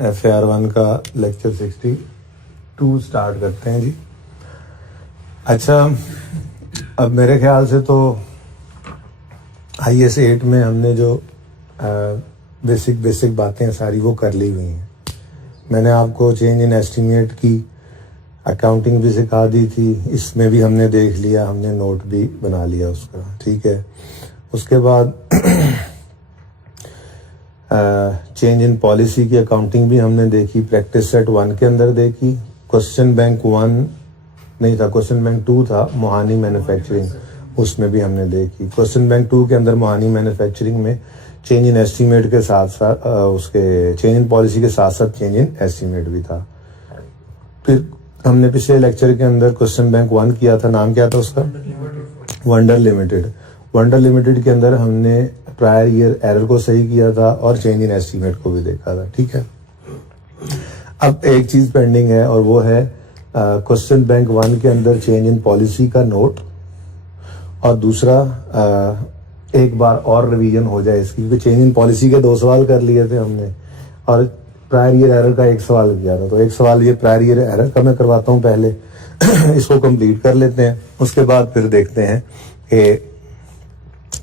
FAR1 का lecture 62 start करते हैं जी। अच्छा, अब मेरे ख्याल से तो IS 8 में हमने जो बेसिक बातें सारी वो कर ली हुई हैं। मैंने आपको चेंज इन एस्टीमेट की अकाउंटिंग भी सिखा दी थी, इसमें भी हमने देख लिया, हमने नोट भी बना लिया उसका, ठीक है। उसके बाद चेंज इन पॉलिसी की अकाउंटिंग भी हमने देखी, प्रैक्टिस सेट 1 के अंदर देखी। क्वेश्चन बैंक 1 नहीं था, क्वेश्चन बैंक 2 था, मोहानी मैन्युफैक्चरिंग, उसमें भी हमने देखी। क्वेश्चन बैंक 2 के अंदर मोहानी मैन्युफैक्चरिंग में चेंज इन एस्टीमेट के साथ साथ उसके चेंज इन पॉलिसी के साथ साथ चेंज इन एस्टीमेट भी था। फिर हमने पिछले लेक्चर के अंदर क्वेश्चन बैंक 1 किया था, नाम क्या था उसका? Wonder limited. वंडर लिमिटेड के अंदर हमने प्रायर ईयर एरर को सही किया था और चेंज इन एस्टीमेट को भी देखा था, ठीक है। अब एक चीज पेंडिंग है और वो है क्वेश्चन बैंक 1 के अंदर चेंज इन पॉलिसी का नोट, और दूसरा एक बार और रिवीजन हो जाए इसकी, क्योंकि चेंज इन पॉलिसी के 2 सवाल कर लिए थे हमने और प्रायर ईयर एरर का 1 सवाल किया था। तो 1 सवाल ये प्रायर ईयर एरर का मैं करवाता हूँ पहले इसको कंप्लीट कर लेते हैं, उसके बाद फिर देखते हैं कि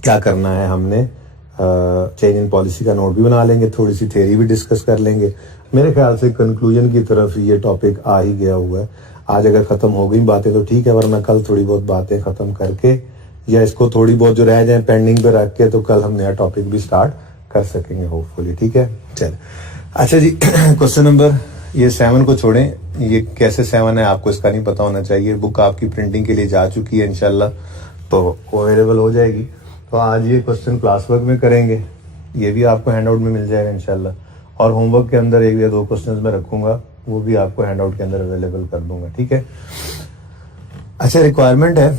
क्या करना है। हमने चेंज इन पॉलिसी का नोट भी बना लेंगे, थोड़ी सी थ्योरी भी डिस्कस कर लेंगे। मेरे ख्याल से कंक्लूजन की तरफ ये टॉपिक आ ही गया हुआ है। आज अगर खत्म हो गई बातें तो ठीक है, वरना कल थोड़ी बहुत बातें खत्म करके या इसको थोड़ी बहुत जो रह जाए पेंडिंग पे रख के तो कल हम नया टॉपिक भी स्टार्ट कर सकेंगे होपफुली, ठीक है। चल अच्छा जी, क्वेश्चन नंबर ये 7 को छोड़ें, ये कैसे 7 है आपको इसका नहीं पता होना चाहिए। बुक आपकी प्रिंटिंग के लिए जा चुकी है इंशाल्लाह, तो अवेलेबल हो जाएगी। तो आज ये क्वेश्चन क्लास वर्क में करेंगे, ये भी आपको हैंड आउट में मिल जाएगा इंशाल्लाह, और होमवर्क के अंदर 1 या 2 क्वेश्चंस में रखूंगा, वो भी आपको हैंड आउट के अंदर अवेलेबल कर दूंगा, ठीक है। अच्छा, रिक्वायरमेंट है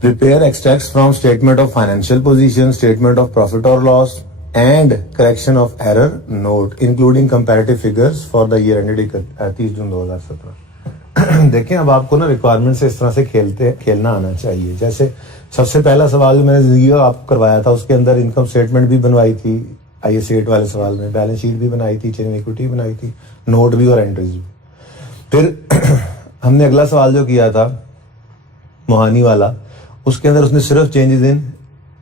prepare extracts from statement of financial position, statement of profit और loss and correction of error note including comparative figures for the year ended 30 June 2017। देखें, अब आपको ना रिक्वायरमेंट से इस तरह से खेलना आना चाहिए। जैसे सबसे पहला सवाल जो मैंने जिंदगी का आपको करवाया था, उसके अंदर इनकम स्टेटमेंट भी बनवाई थी, IS 8 वाले सवाल में बैलेंस शीट भी बनाई थी, चेन इक्विटी बनाई थी, नोट भी और एंट्रीज भी। फिर हमने अगला सवाल जो किया था मोहानी वाला, उसके अंदर उसने सिर्फ चेंजेस इन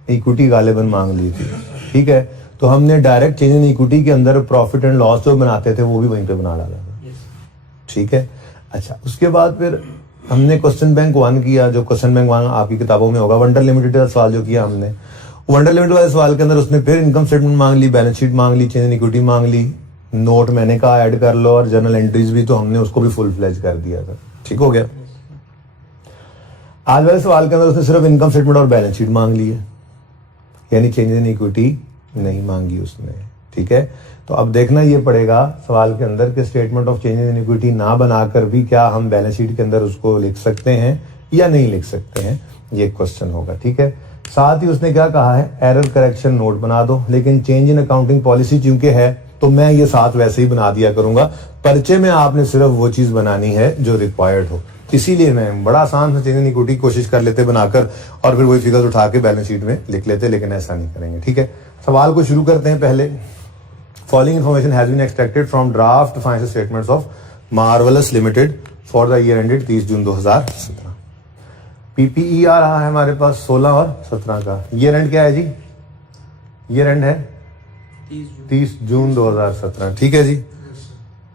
इक्विटी गालिबन मांग ली थी, ठीक है। तो हमने डायरेक्ट चेंज इन इक्विटी के अंदर प्रॉफिट एंड लॉस जो बनाते थे वो भी वहीं पे बना डाला था, ठीक है। अच्छा, उसके बाद फिर हमने क्वेश्चन बैंक 1 किया, जो क्वेश्चन बैंक 1 आपकी किताबों में होगा। वंडर लिमिटेड का सवाल जो किया हमने, वंडर लिमिटेड वाले सवाल के अंदर उसने फिर इनकम स्टेटमेंट मांग ली, बैलेंस शीट मांग ली, चेंज इन इक्विटी मांग ली, नोट मैंने कहा ऐड कर लो, और जर्नल एंट्रीज भी तो हमने उसको भी फुल फ्लेज कर दिया था, ठीक हो गया। आज वाले सवाल के अंदर उसने सिर्फ इनकम स्टेटमेंट और बैलेंस शीट मांग ली है, यानी चेंज इन इक्विटी नहीं मांगी उसने, ठीक है। तो अब देखना ये पड़ेगा सवाल के अंदर कि statement of change in equity ना बनाकर भी क्या हम बैलेंस शीट के अंदर उसको लिख सकते हैं या नहीं लिख सकते हैं, ये क्वेश्चन होगा, ठीक है। साथ ही उसने क्या कहा है, एरर करेक्शन नोट बना दो, लेकिन चेंज इन अकाउंटिंग पॉलिसी चूंकि है तो मैं ये साथ वैसे ही बना दिया करूंगा। पर्चे में आपने सिर्फ वो चीज बनानी है जो रिक्वायर्ड हो, इसीलिए मैं बड़ा आसान से चेंज इन इक्विटी कोशिश कर लेते बनाकर और फिर वही फिगर्स उठा के बैलेंस शीट में लिख लेते, लेकिन ऐसा नहीं करेंगे, ठीक है। सवाल को शुरू करते हैं पहले। Following information has been extracted from draft financial statements of Marvellous limited for the year ended 30 June 2017। PPE आ रहा है हमारे पास 16 और 17 का। ईयर एंड क्या है जी? ईयर एंड है 30 जून 2017, ठीक है जी।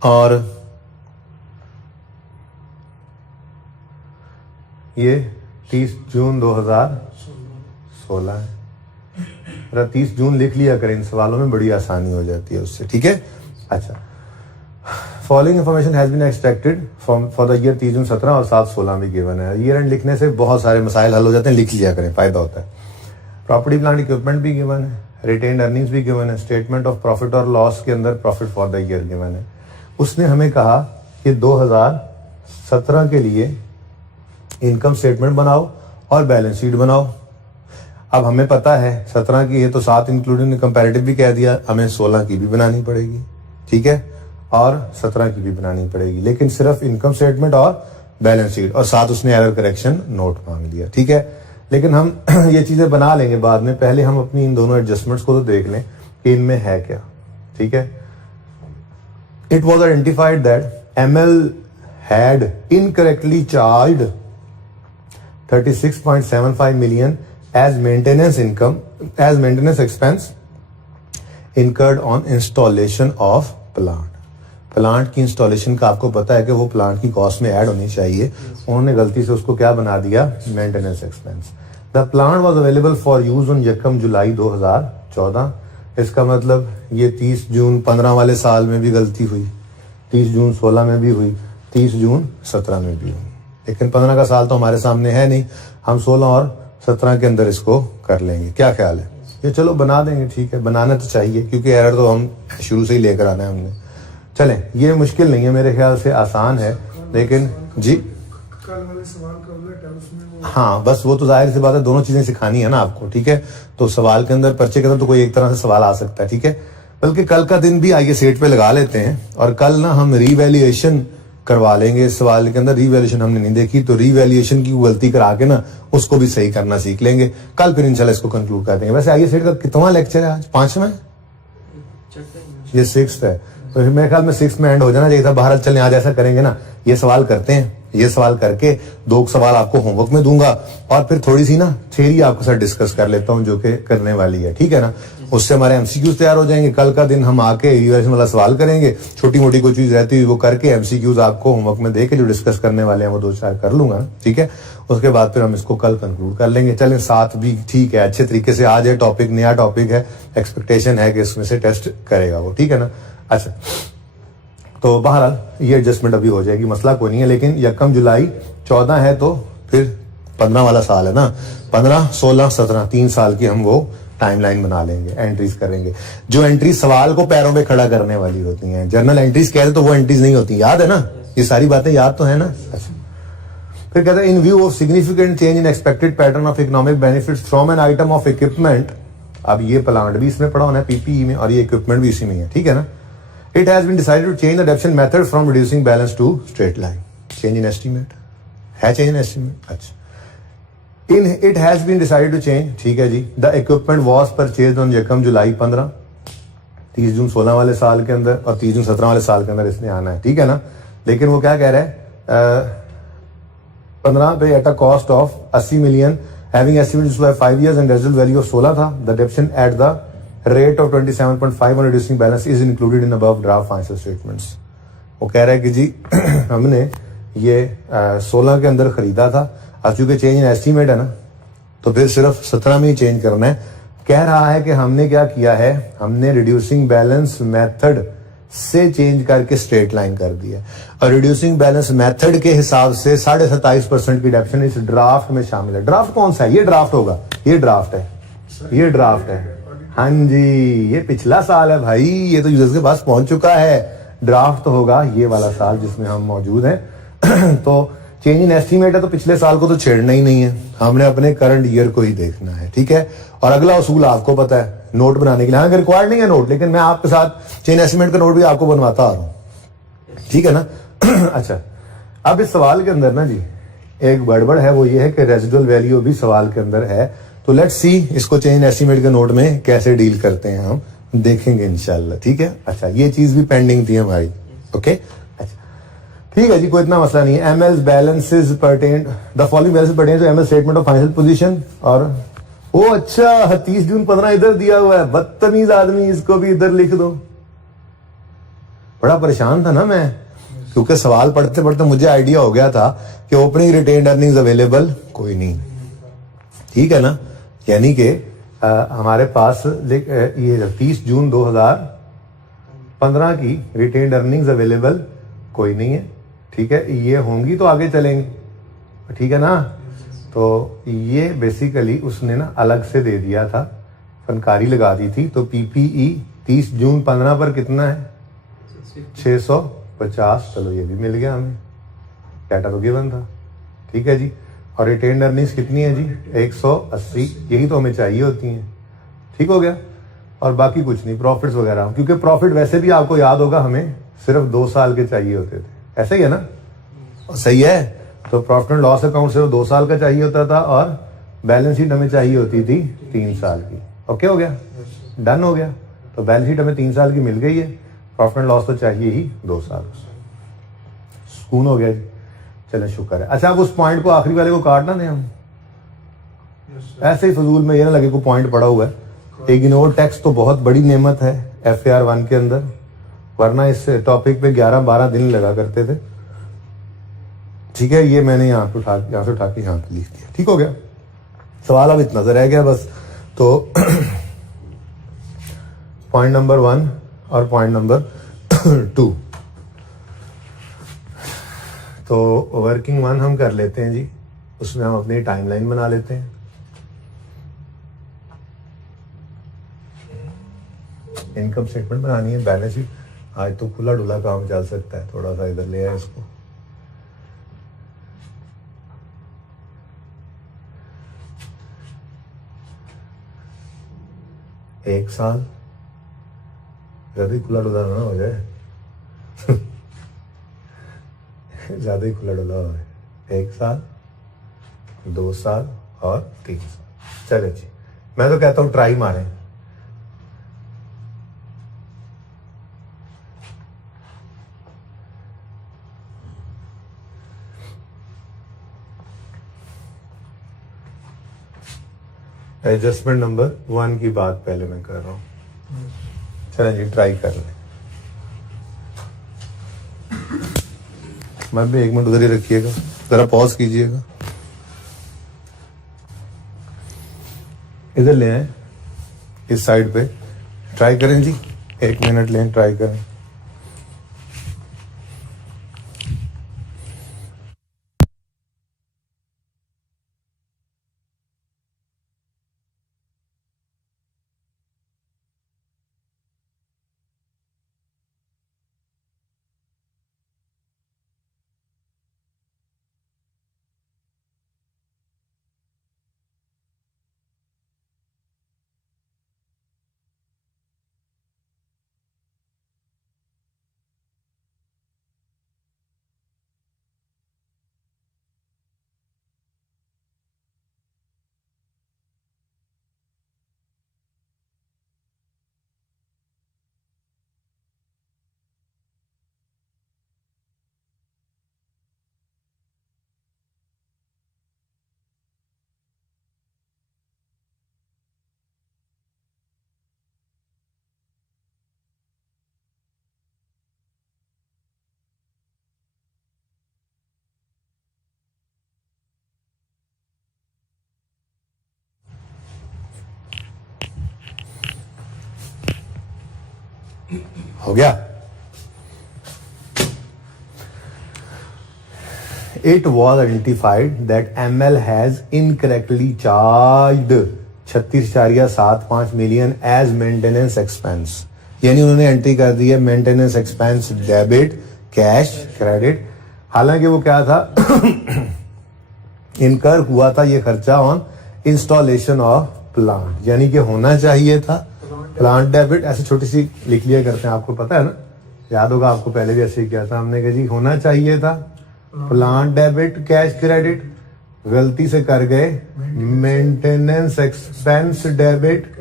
और ये 30 जून 2016 है। 30 जून लिख लिया करें, इन सवालों में बड़ी आसानी हो जाती है उससे, ठीक है। अच्छा, following information has been extracted for the year 30 June 17 और 7/16 भी गिवन है। ईयर एंड लिखने से बहुत सारे मसाइल हल हो जाते हैं, लिख लिया करें, फायदा होता है। प्रॉपर्टी प्लांट इक्विपमेंट भी गिवन है, रिटेन्ड अर्निंग्स भी गिवन है, स्टेटमेंट ऑफ प्रॉफिट और लॉस के अंदर profit for the year given है। उसने हमें कहा कि 2017 के लिए इनकम स्टेटमेंट बनाओ और बैलेंस शीट बनाओ। अब हमें पता है 17 की है तो 7 इंक्लूडिंग कंपैरेटिव भी कह दिया, हमें 16 की भी बनानी पड़ेगी, ठीक है, और 17 की भी बनानी पड़ेगी, लेकिन सिर्फ इनकम स्टेटमेंट और बैलेंस शीट, और साथ उसने एरर करेक्शन नोट मांग लिया, ठीक है। लेकिन हम ये चीजें बना लेंगे बाद में, पहले हम अपनी इन दोनों एडजस्टमेंट्स को तो देख लें कि इनमें है क्या, ठीक है। it was identified that ML had incorrectly charged 36.75 million as maintenance expense incurred on installation of plant की इंस्टॉलेशन का आपको पता है कि वो प्लांट की कॉस्ट में ऐड होनी चाहिए, उन्होंने गलती से उसको क्या बना दिया, maintenance expense. The plant was available for use on 1 जुलाई 2014। इसका मतलब ये 30 जून 15 वाले साल में भी गलती हुई, 30 जून 16 में भी हुई, 30 जून 17 में भी हुई, लेकिन 15 का साल तो हमारे सामने है नहीं, हम 16 और 17 के अंदर इसको कर लेंगे। क्या ख्याल है? ये चलो बना देंगे, ठीक है, बनाना तो चाहिए क्योंकि एरर तो हम शुरू से ही लेकर आना है हमने। चलें, ये मुश्किल नहीं है, मेरे ख्याल से आसान है, लेकिन जी कल वाले सवाल का उलट है उसमें वो, हाँ बस वो तो जाहिर सी बात है, दोनों चीजें सिखानी है ना आपको, ठीक है। तो सवाल के अंदर, पर्चे के अंदर तो कोई एक तरह से सवाल आ सकता है, ठीक है। बल्कि कल का दिन भी आइए सेट पे लगा लेते हैं और कल ना हम रीवैल्यूएशन करवा लेंगे। इस सवाल के अंदर रीवैल्यूएशन हमने नहीं देखी, तो रीवैल्यूएशन की गलती करा के ना उसको भी सही करना सीख लेंगे। कल फिर इंशाल्लाह इसको कंक्लूड कर देंगे। वैसे आइए सेट का कितना लेक्चर है आज? 5वां? ये 6th है, तो मेरे ख्याल में 6th में एंड हो जाना चाहिए था। बाहर चलें, आज ऐसा करेंगे ना, ये सवाल करते हैं, ये सवाल करके 2 सवाल आपको होमवर्क में दूंगा और फिर थोड़ी सी ना थ्योरी आपके साथ डिस्कस कर लेता हूं जो कि करने वाली है, ठीक है ना। उससे हमारे एमसीक्यूज तैयार हो जाएंगे। कल का दिन हम आके रिविजन वाला सवाल करेंगे, छोटी मोटी कोई चीज रहती हुई वो करके एमसीक्यूज आपको होमवर्क में देके जो डिस्कस करने वाले हैं वो 2-4 कर लूंगा, ठीक है। उसके बाद फिर हम इसको कल कंक्लूड कर लेंगे। चलें, 7 भी ठीक है, अच्छे तरीके से आज है टॉपिक, नया टॉपिक है, एक्सपेक्टेशन है कि इसमें से टेस्ट करेगा वो, ठीक है ना। अच्छा, तो बहरहाल ये एडजस्टमेंट अभी हो जाएगी, मसला कोई नहीं है। लेकिन 1 जुलाई 14 है तो फिर 15 वाला साल है ना, 15, 16, 17 3 साल की हम वो टाइमलाइन बना लेंगे, एंट्रीज करेंगे। जो एंट्री सवाल को पैरों पे खड़ा करने वाली होती हैं, जर्नल एंट्रीज कहते तो वो एंट्रीज नहीं होती, याद है ना, ये सारी बातें याद तो है ना। अच्छा, फिर कहते हैं इन view of significant change in expected pattern of economic benefits from an item of equipment. अब ये प्लांट भी इसमें पड़ा होना है पीपीई में और ये इक्विपमेंट भी इसी में है, ठीक है ना। It has been decided to change the adaptation method from reducing balance to straight line. Change in estimate है, change in estimate। अच्छा, it has been decided to change, ठीक है जी। The equipment was purchased on 1 जुलाई 15, 30 जून 16 वाले साल के अंदर और 30 June 17 वाले साल के अंदर इसने आना है, ठीक है ना। लेकिन वो क्या कह रहा है, 15 पे at a cost of 80 million having estimated for 5 years and residual value of 16 था। The adaptation at the rate of 27.5 on reducing balance is included in above draft financial statements। वो कह रहा है कि जी हमने ये 16 के अंदर खरीदा था, अब चूंकि चेंज इन एस्टीमेट है ना तो फिर सिर्फ 17 में ही चेंज करना है। कह रहा है कि हमने क्या किया है, हमने रिड्यूसिंग बैलेंस मेथड से चेंज करके स्ट्रेट लाइन कर दिया और रिड्यूसिंग बैलेंस मेथड के हिसाब से 27.5% की डिडक्शन इस ड्राफ्ट में शामिल है। ड्राफ्ट कौन सा है? ये ड्राफ्ट होगा, ये ड्राफ्ट है, ये ड्राफ्ट है, हाँ जी, ये पिछला साल है भाई, ये तो यूजर्स के पास पहुंच चुका है। ड्राफ्ट तो होगा ये वाला साल जिसमें हम मौजूद हैं। तो चेंज इन एस्टीमेट है तो पिछले साल को तो छेड़ना ही नहीं है, हमने अपने करंट ईयर को ही देखना है, ठीक है। और अगला उसूल आपको पता है, नोट बनाने के लिए, हाँ रिक्वायर्ड नहीं है नोट, लेकिन मैं आपके साथ चेंज एस्टीमेट का नोट भी आपको बनवाता आ रहा हूं, ठीक है ना। अच्छा, अब इस सवाल के अंदर ना जी एक गड़बड़ है, वो ये है कि रेजिडुअल वैल्यू भी सवाल के अंदर है। तो लेट्स सी इसको चेंज एस्टीमेट के नोट में कैसे डील करते हैं, हम देखेंगे इंशाल्लाह, ठीक है। अच्छा, ये चीज भी पेंडिंग थी हमारी, ओके। अच्छा, ठीक है जी, कोई इतना मसला नहीं है। ML balances pertain the following balances pertain to ML statement of financial position. और ओ अच्छा, 30 जून 15 इधर दिया हुआ है, बदतमीज आदमी, इसको भी इधर लिख दो। बड़ा परेशान था ना मैं, क्योंकि सवाल पढ़ते पढ़ते मुझे आइडिया हो गया था कि ओपनिंग रिटेन्ड अर्निंग्स अवेलेबल कोई नहीं, ठीक है ना। यानी कि हमारे पास ये 30 जून 2015 की रिटेन्ड अर्निंग्स अवेलेबल कोई नहीं है, ठीक है। ये होंगी तो आगे चलेंगे, ठीक है ना। तो ये बेसिकली उसने ना अलग से दे दिया था, फनकारी लगा दी थी। तो पीपीई 30 जून 15 पर कितना है, 650। चलो ये भी मिल गया हमें, डाटा तो गिवन था, ठीक है जी। और रिटेन्ड अर्निंग्स कितनी है जी, 180, यही तो हमें चाहिए होती हैं, ठीक हो गया। और बाकी कुछ नहीं, प्रॉफिट्स वगैरह, क्योंकि प्रॉफिट वैसे भी आपको याद होगा हमें सिर्फ 2 साल के चाहिए होते थे, ऐसा ही है ना, सही है। तो प्रॉफिट एंड लॉस अकाउंट सिर्फ 2 साल का चाहिए होता था और बैलेंस शीट हमें चाहिए होती थी 3 साल की। ओके हो गया, डन हो गया। तो बैलेंस शीट हमें 3 साल की मिल गई है प्रॉफिट एंड लॉस तो चाहिए ही 2 साल। सुकून हो गया जी, चले शुक्र है। अच्छा, अब उस पॉइंट को आखिरी वाले को काट ना दें हम, ऐसे ही फजूल में ये ना लगे को पॉइंट पड़ा हुआ है। इग्नोर टैक्स तो बहुत बड़ी नेमत है FAR 1 के अंदर, वरना इस टॉपिक पे 11-12 दिन लगा करते थे। ठीक है, ये मैंने यहाँ से उठा के यहाँ पे लिख दिया। ठीक हो गया, सवाल अब इतना सा रह गया बस। तो पॉइंट नंबर 1 और पॉइंट नंबर 2, तो वर्किंग 1 हम कर लेते हैं जी, उसमें हम अपनी टाइमलाइन बना लेते हैं। इनकम स्टेटमेंट बनानी है, बैलेंस शीट। आज तो खुला डुला काम चल सकता है, थोड़ा सा इधर ले आए इसको। एक साल ज्यादा ही खुला डुला ना हो जाए ज्यादा ही खुला डुला हो जाए। 1 साल, 2 साल और 3 साल। चले जी, मैं तो कहता हूं ट्राई मारें। एडजस्टमेंट नंबर 1 की बात पहले मैं कर रहा हूं। चलें जी, ट्राई कर लें। मैं भी 1 मिनट उधर ही रखिएगा, जरा पॉज कीजिएगा, इधर ले आए इस साइड पे। ट्राई करें जी, 1 मिनट लें, ट्राई करें। हो गया। It was identified that ML has incorrectly charged 36.75 million as maintenance expense। यानी उन्होंने एंट्री कर दी है maintenance expense debit cash credit. हालांकि वो क्या था इनकर हुआ था ये खर्चा ऑन इंस्टॉलेशन ऑफ प्लांट, यानी कि होना चाहिए था प्लांट डेबिट। ऐसे छोटी सी लिख लिया करते हैं, आपको पता है ना, याद होगा आपको, पहले भी ऐसे ही किया था हमने कि जी होना चाहिए था प्लांट डेबिट कैश क्रेडिट, गलती से कर गए मेंटेनेंस एक्सपेंस डेबिट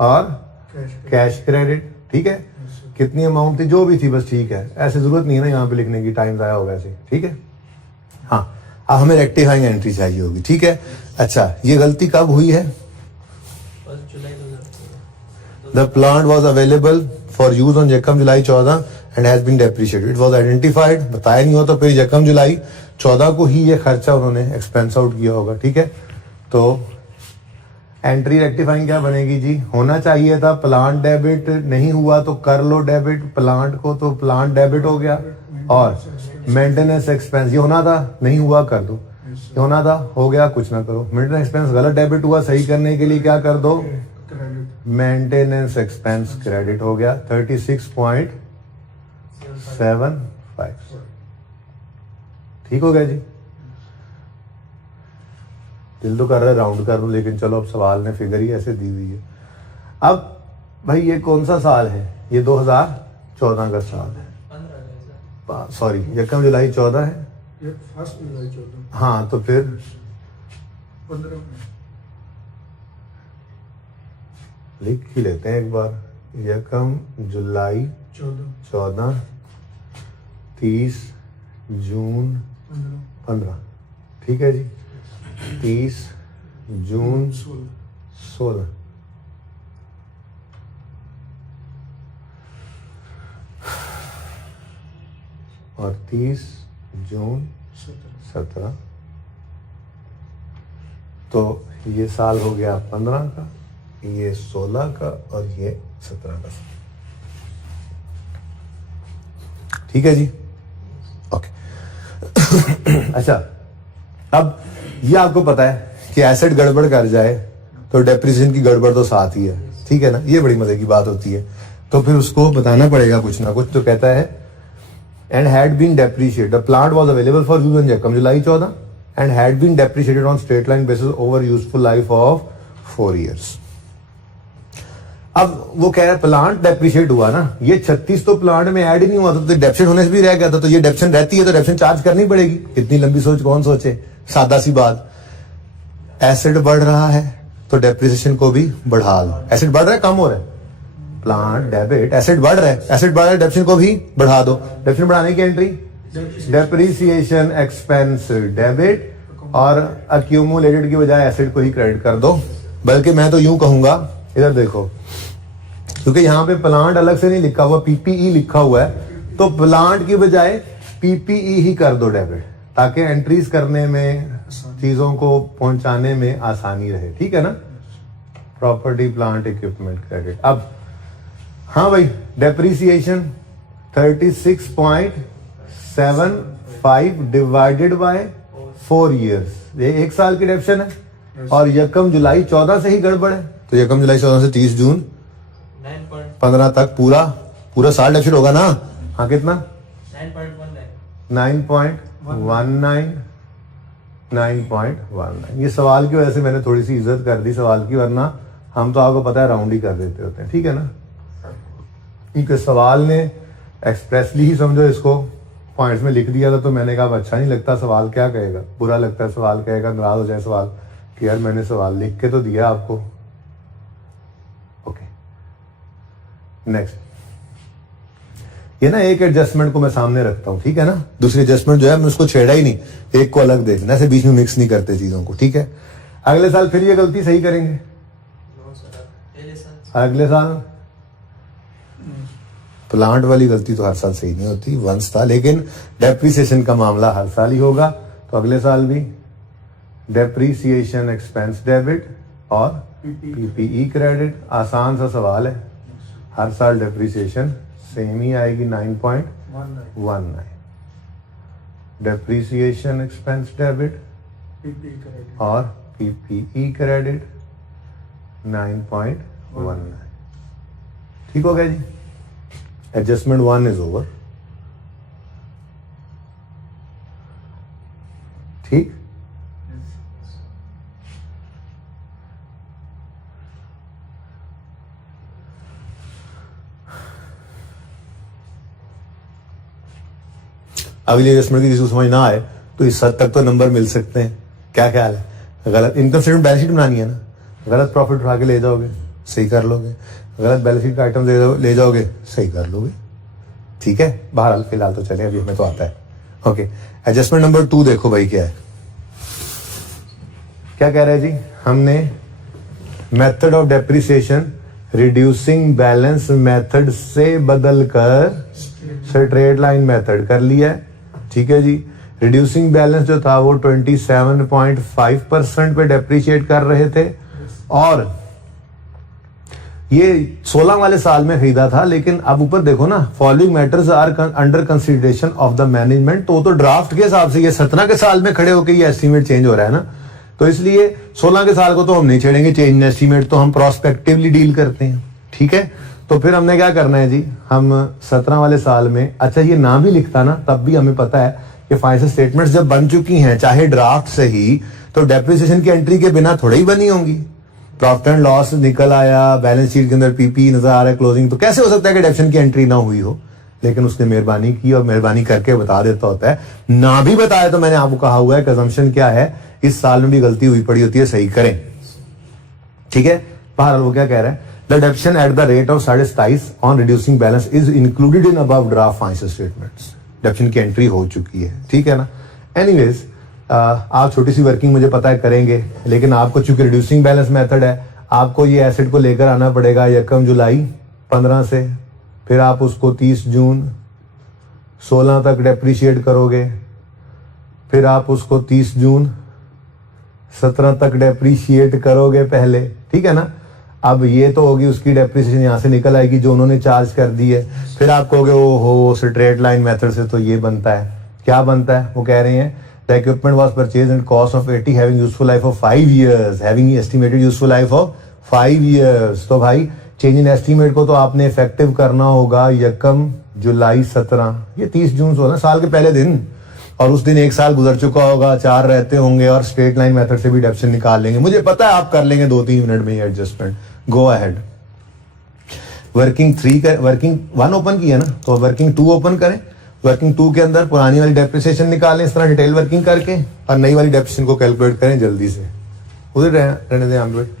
और कैश क्रेडिट। ठीक है, कितनी अमाउंट थी जो भी थी बस, ठीक है, ऐसे जरूरत नहीं है ना यहाँ पे लिखने की, टाइम जाया होगा ऐसे। ठीक है, हाँ, अब हमें रेक्टिफाइंग एंट्री चाहिए होगी। ठीक है, अच्छा, ये गलती कब हुई है? The plant was available for use on यकम जुलाई 14 and has been depreciated. It was identified, बताया नहीं हो तो फिर यकम जुलाई 14 को ही ये खर्चा उन्होंने एक्सपेंस आउट किया होगा। ठीक है, तो एंट्री रेक्टिफाइंग क्या बनेगी जी? होना चाहिए था प्लांट डेबिट, नहीं हुआ तो कर लो डेबिट प्लांट को, तो प्लांट डेबिट हो गया। और मेंटेनेंस एक्सपेंस, ये होना था, नहीं हुआ कर दो, ये होना था, हो गया, कुछ ना करो। मेंटेनेंस एक्सपेंस गलत डेबिट हुआ, सही करने के लिए क्या कर दो, मेंटेनेंस एक्सपेंस क्रेडिट हो गया 36.75। ठीक हो गया जी। दिल तो कर रहा है राउंड कर दूं, लेकिन चलो अब सवाल ने फिगर ही ऐसे दी हुई है। अब भाई ये कौन सा साल है? ये 2014 का साल है, सॉरी यकम जुलाई 14 है, ये 1 जुलाई 14। हाँ, तो फिर 15 लिख ही लेते हैं एक बार, यकम जुलाई 14 14, 30 जून 15, ठीक है जी, 30 जून 16, और 30 जून 17। तो ये साल हो गया 15 का, ये 16 का, और ये 17 का। ठीक है जी, ओके। अच्छा, अब ये आपको पता है कि एसेट गड़बड़ कर जाए तो डेप्रिसिएशन की गड़बड़ तो साथ ही है, ठीक है ना। ये बड़ी मजे की बात होती है, तो फिर उसको बताना पड़ेगा कुछ ना कुछ। तो कहता है and had been depreciate the plant was available for use in July 14 and had been depreciated on straight line basis over useful life of 4 years। अब वो कह रहा है प्लांट डेप्रिशिएट हुआ ना, ये 36 तो प्लांट में ऐड ही नहीं हुआ था, तो डेप्शन होने से भी रह गया था। तो ये डेप्शन रहती है तो डेप्शन चार्ज करनी पड़ेगी। इतनी लंबी सोच कौन सोचे, सादा सी बात। एसेट बढ़ रहा है तो डेप्रिसिएशन को भी बढ़ा दो। एसेट बढ़ रहा है, कम हो रहा है, प्लांट डेबिट, एसेट बढ़ रहा है, एसेट बढ़ रहा है, डेप्शन को भी बढ़ा दो। डेप्शन बढ़ाने की एंट्री डेप्रिसिएशन एक्सपेंस डेबिट, और अक्यूमुलेटेड की बजाय एसेट को ही क्रेडिट कर दो। बल्कि मैं तो यूं कहूंगा, इधर देखो, क्योंकि यहां पे प्लांट अलग से नहीं लिखा हुआ, पीपीई लिखा हुआ है, तो प्लांट की बजाय पीपीई ही कर दो डेबिट, ताकि एंट्रीज करने में, चीजों को पहुंचाने में आसानी रहे। ठीक है ना। Property plant equipment credit. अब हाँ भाई, डेप्रिसिएशन 36.75 डिवाइडेड बाय 4 years, ये 1 साल की डेप्शन है, और यकम जुलाई 14 से ही गड़बड़ है, तो यकम जुलाई 14 से 30 जून 15 तक पूरा साल डेप्शन होगा ना। हाँ, कितना 9.19। ये सवाल की वजह से मैंने थोड़ी सी इज्जत कर दी सवाल की, वरना हम तो आपको पता है राउंड ही कर देते होते हैं। ठीक है ना, क्योंकि सवाल ने एक्सप्रेसली ही समझो इसको पॉइंट्स में लिख दिया था, तो मैंने कहा अच्छा नहीं लगता, सवाल क्या कहेगा, बुरा लगता है, सवाल कहेगा, नाराज हो जाए सवाल कि यार मैंने सवाल लिख के तो दिया आपको। Okay, next. ये ना एक एडजस्टमेंट को मैं सामने रखता हूं, ठीक है ना। दूसरी एडजस्टमेंट जो है मैं उसको छेड़ा ही नहीं, एक को अलग देखना, ऐसे बीच में मिक्स नहीं करते चीजों को। ठीक है, अगले साल फिर ये गलती सही करेंगे। अगले साल प्लांट वाली गलती तो हर साल सही नहीं होती, वंस था, लेकिन डेप्रिसिएशन का मामला हर साल ही होगा, तो अगले साल भी डेप्रिसिएशन एक्सपेंस डेबिट और पीपीई क्रेडिट। आसान सा सवाल है, हर साल डेप्रिसिएशन सेम ही आएगी 9.19। डेप्रिसिएशन एक्सपेंस डेबिट और पीपीई क्रेडिट 9.19। ठीक हो गया जी। Adjustment 1 is over. ठीक, अगली एडजस्टमेंट की किसी को समझ ना आए तो इस हद तक तो नंबर मिल सकते हैं। क्या ख्याल है? गलत इनकम स्टेटमेंट बैलेंस शीट बनानी है ना, गलत प्रॉफिट उठा के ले जाओगे सही कर लोगे, गलत बैलेंस शीट का आइटम ले जाओगे सही कर लोगे। ठीक है, बहरहाल फिलहाल तो चले, अभी हमें तो आता है। ओके, एडजस्टमेंट नंबर 2 देखो भाई क्या है, क्या कह रहे हैं जी। हमने method of depreciation reducing balance method से बदलकर स्ट्रेट लाइन मेथड कर लिया है। ठीक है जी, रिड्यूसिंग बैलेंस जो था वो 27.5% पे डेप्रिशिएट कर रहे थे, और ये 16 वाले साल में खरीदा था। लेकिन अब ऊपर देखो ना, following matters are under consideration of the management, तो ड्राफ्ट के हिसाब से ये 17 के साल में खड़े होकर ये एस्टीमेट चेंज हो रहा है ना, तो इसलिए 16 के साल को तो हम नहीं छेड़ेंगे, चेंज एस्टीमेट तो हम प्रोस्पेक्टिवली डील करते हैं। ठीक है, तो फिर हमने क्या करना है जी, हम 17 वाले साल में, अच्छा ये ना भी लिखता ना तब भी हमें पता है कि फाइनेंशियल स्टेटमेंट्स जब बन चुकी हैं, चाहे ड्राफ्ट से ही, तो डेप्रिसिएशन की एंट्री के बिना थोड़ी ही बनी होंगी। प्रॉफिट एंड लॉस निकल आया, बैलेंस शीट के अंदर पीपी नजर आ रहा है, क्लोजिंग, तो कैसे हो सकता है कि डेप्रिसिएशन की एंट्री ना हुई हो। लेकिन उसने मेहरबानी की, और मेहरबानी करके बता देता होता है। ना भी बताया तो मैंने आपको कहा हुआ है कंजम्पशन क्या है, इस साल में भी गलती हुई पड़ी होती है, सही करें। ठीक है, बहरहाल वो क्या कह रहा है, the डेप्शन at the rate of 27.5 on reducing balance is included in above draft financial statements. डेप्शन की एंट्री हो चुकी है, ठीक है ना। एनीवेज आप छोटी सी वर्किंग मुझे पता है करेंगे, लेकिन आपको चूंकि रिड्यूसिंग बैलेंस मेथड है, आपको ये एसेट को लेकर आना पड़ेगा 1 जुलाई 15 से, फिर आप उसको 30 जून 16 तक डेप्रीशिएट करोगे, फिर आप उसको 30 जून 17 तक डेप्रीशिएट करोगे पहले, ठीक है ना। अब ये तो होगी उसकी डेप्रीसिएशन यहाँ से निकल आएगी जो उन्होंने चार्ज कर दी है। फिर आप कहोगे ओ हो स्ट्रेट लाइन मेथड से तो ये बनता है, क्या बनता है, वो कह रहे हैं the equipment was purchase and cost of 80 having useful life of 5 years, having estimated useful life of 5 years। तो भाई चेंज इन एस्टिमेट को तो आपने इफेक्टिव करना होगा 1 जुलाई 17, ये 30 जून 16 साल के पहले दिन, और उस दिन 1 साल गुजर चुका होगा, 4 रहते होंगे, और स्ट्रेट लाइन मेथड से भी डेप्शन निकाल लेंगे। मुझे पता है आप कर लेंगे 2-3 मिनट में ये adjustment. Go ahead. Working 1 open की है ना, तो वर्किंग 2 ओपन करें। वर्किंग 2 के अंदर पुरानी वाली डेप्रिसिएशन निकालें इस तरह डिटेल वर्किंग करके, और नई वाली डेप्रिसिएशन को कैलकुलेट करें जल्दी से। उधर रहने दें आमिर भाई।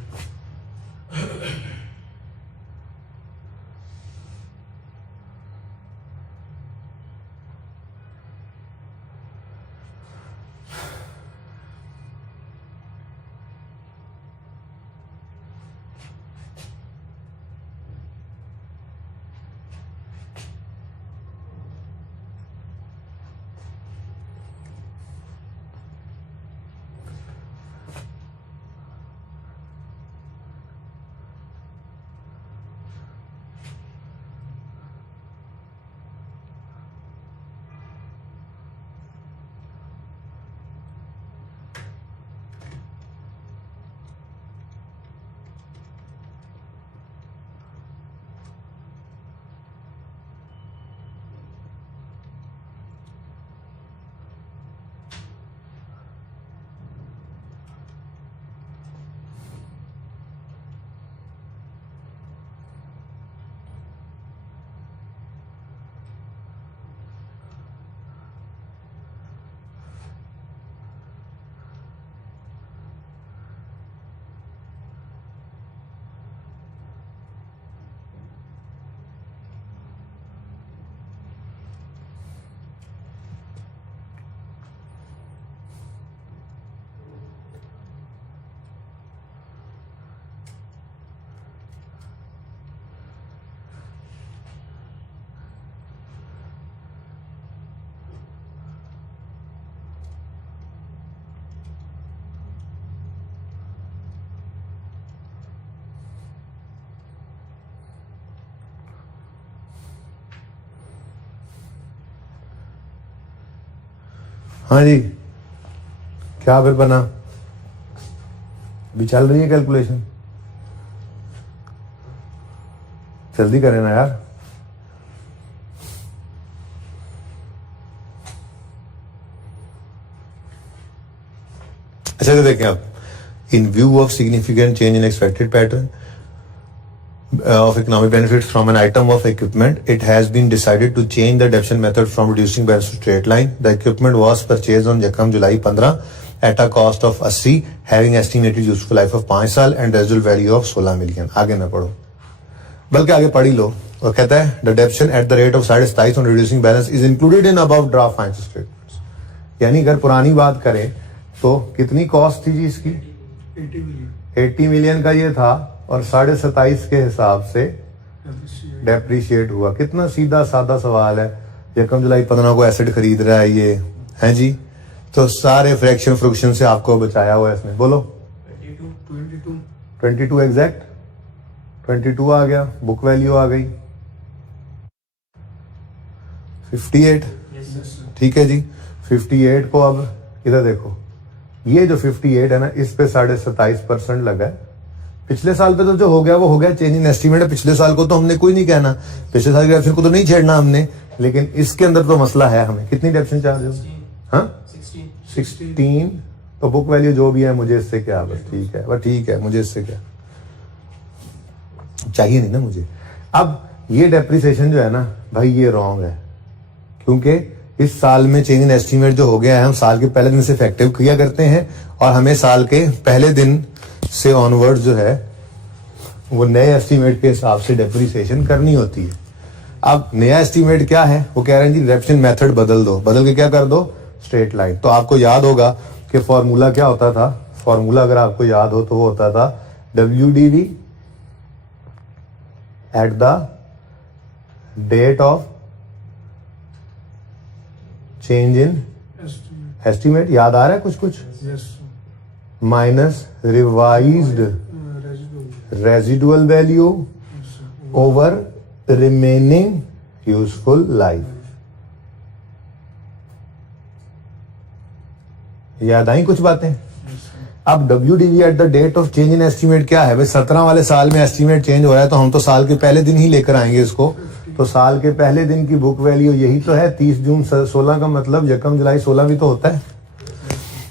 हाँ जी, क्या फिर बना? अभी चल रही है कैलकुलेशन, जल्दी करें ना यार। अच्छा, तो देखें आप, इन view of significant change in expected pattern of economic benefits from an item of equipment, it has been decided to change the deduction method from reducing balance to straight line. The equipment was purchased on 1 July 15 at a cost of 80, having estimated useful life of 5 साल and residual value of 16 million। आगे ना पढ़ो, बल्कि आगे पढ़ ही लो। और कहता है the deduction at the rate of 27.5 on reducing balance is included in above draft financial statements। यानी अगर पुरानी बात करें तो कितनी कॉस्ट थी जी इसकी? 80 मिलियन का ये था, और 27.5 के हिसाब से डेप्रीशिएट हुआ। कितना सीधा साधा सवाल है। 1 जुलाई 15 को एसेट खरीद रहा है ये, है जी, तो सारे फ्रैक्शन से आपको बचाया हुआ है इसने। बोलो 22 एग्जैक्ट 22 आ गया, बुक वैल्यू आ गई 58। ठीक है जी, 58 को अब इधर देखो, ये जो 58 है ना, इस पे 27.5% लगा है। पिछले साल पे तो जो हो गया वो हो गया, चेंज इन एस्टीमेट है। पिछले साल को तो हमने कोई नहीं कहना, पिछले साल के डेप्शन को तो नहीं छेड़ना हमने, लेकिन इसके अंदर तो मसला है। हमें कितनी डेप्शन चार्ज हो? हाँ 16। तो बुक वैल्यू जो भी है, मुझे इससे क्या, बस ठीक है, बस ठीक है, मुझे इससे क्या चाहिए नहीं ना मुझे। अब ये डेप्रिसिएशन जो है ना भाई, ये रॉन्ग है, क्योंकि इस साल में चेंज इन एस्टीमेट जो हो गया है, हम साल के पहले दिन से इफेक्टिव किया करते हैं, और हमें साल के पहले दिन से ऑनवर्ड जो है वो नए एस्टीमेट के हिसाब से डेप्रिसिएशन करनी होती है। अब नया एस्टीमेट क्या है, वो कह रहे हैं जी रेफरेंस मेथड बदल दो, बदल के क्या कर दो, स्ट्रेट लाइन। तो आपको याद होगा कि फॉर्मूला क्या होता था, फॉर्मूला अगर आपको याद हो तो वो होता था WDV at the date of change in Estimate. Estimate, याद आ रहा है कुछ कुछ, Yes. Minus revised Residual. Residual value Yes, sir. Over remaining useful life. याद आई कुछ बातें। Yes, sir. अब WDV at the date of change in estimate क्या है भाई, 17 वाले साल में एस्टीमेट चेंज हो रहा है तो हम तो साल के पहले दिन ही लेकर आएंगे इसको। तो साल के पहले दिन की बुक वैल्यू यही तो है 30 जून 16 का मतलब यकम जुलाई 16 भी तो होता है।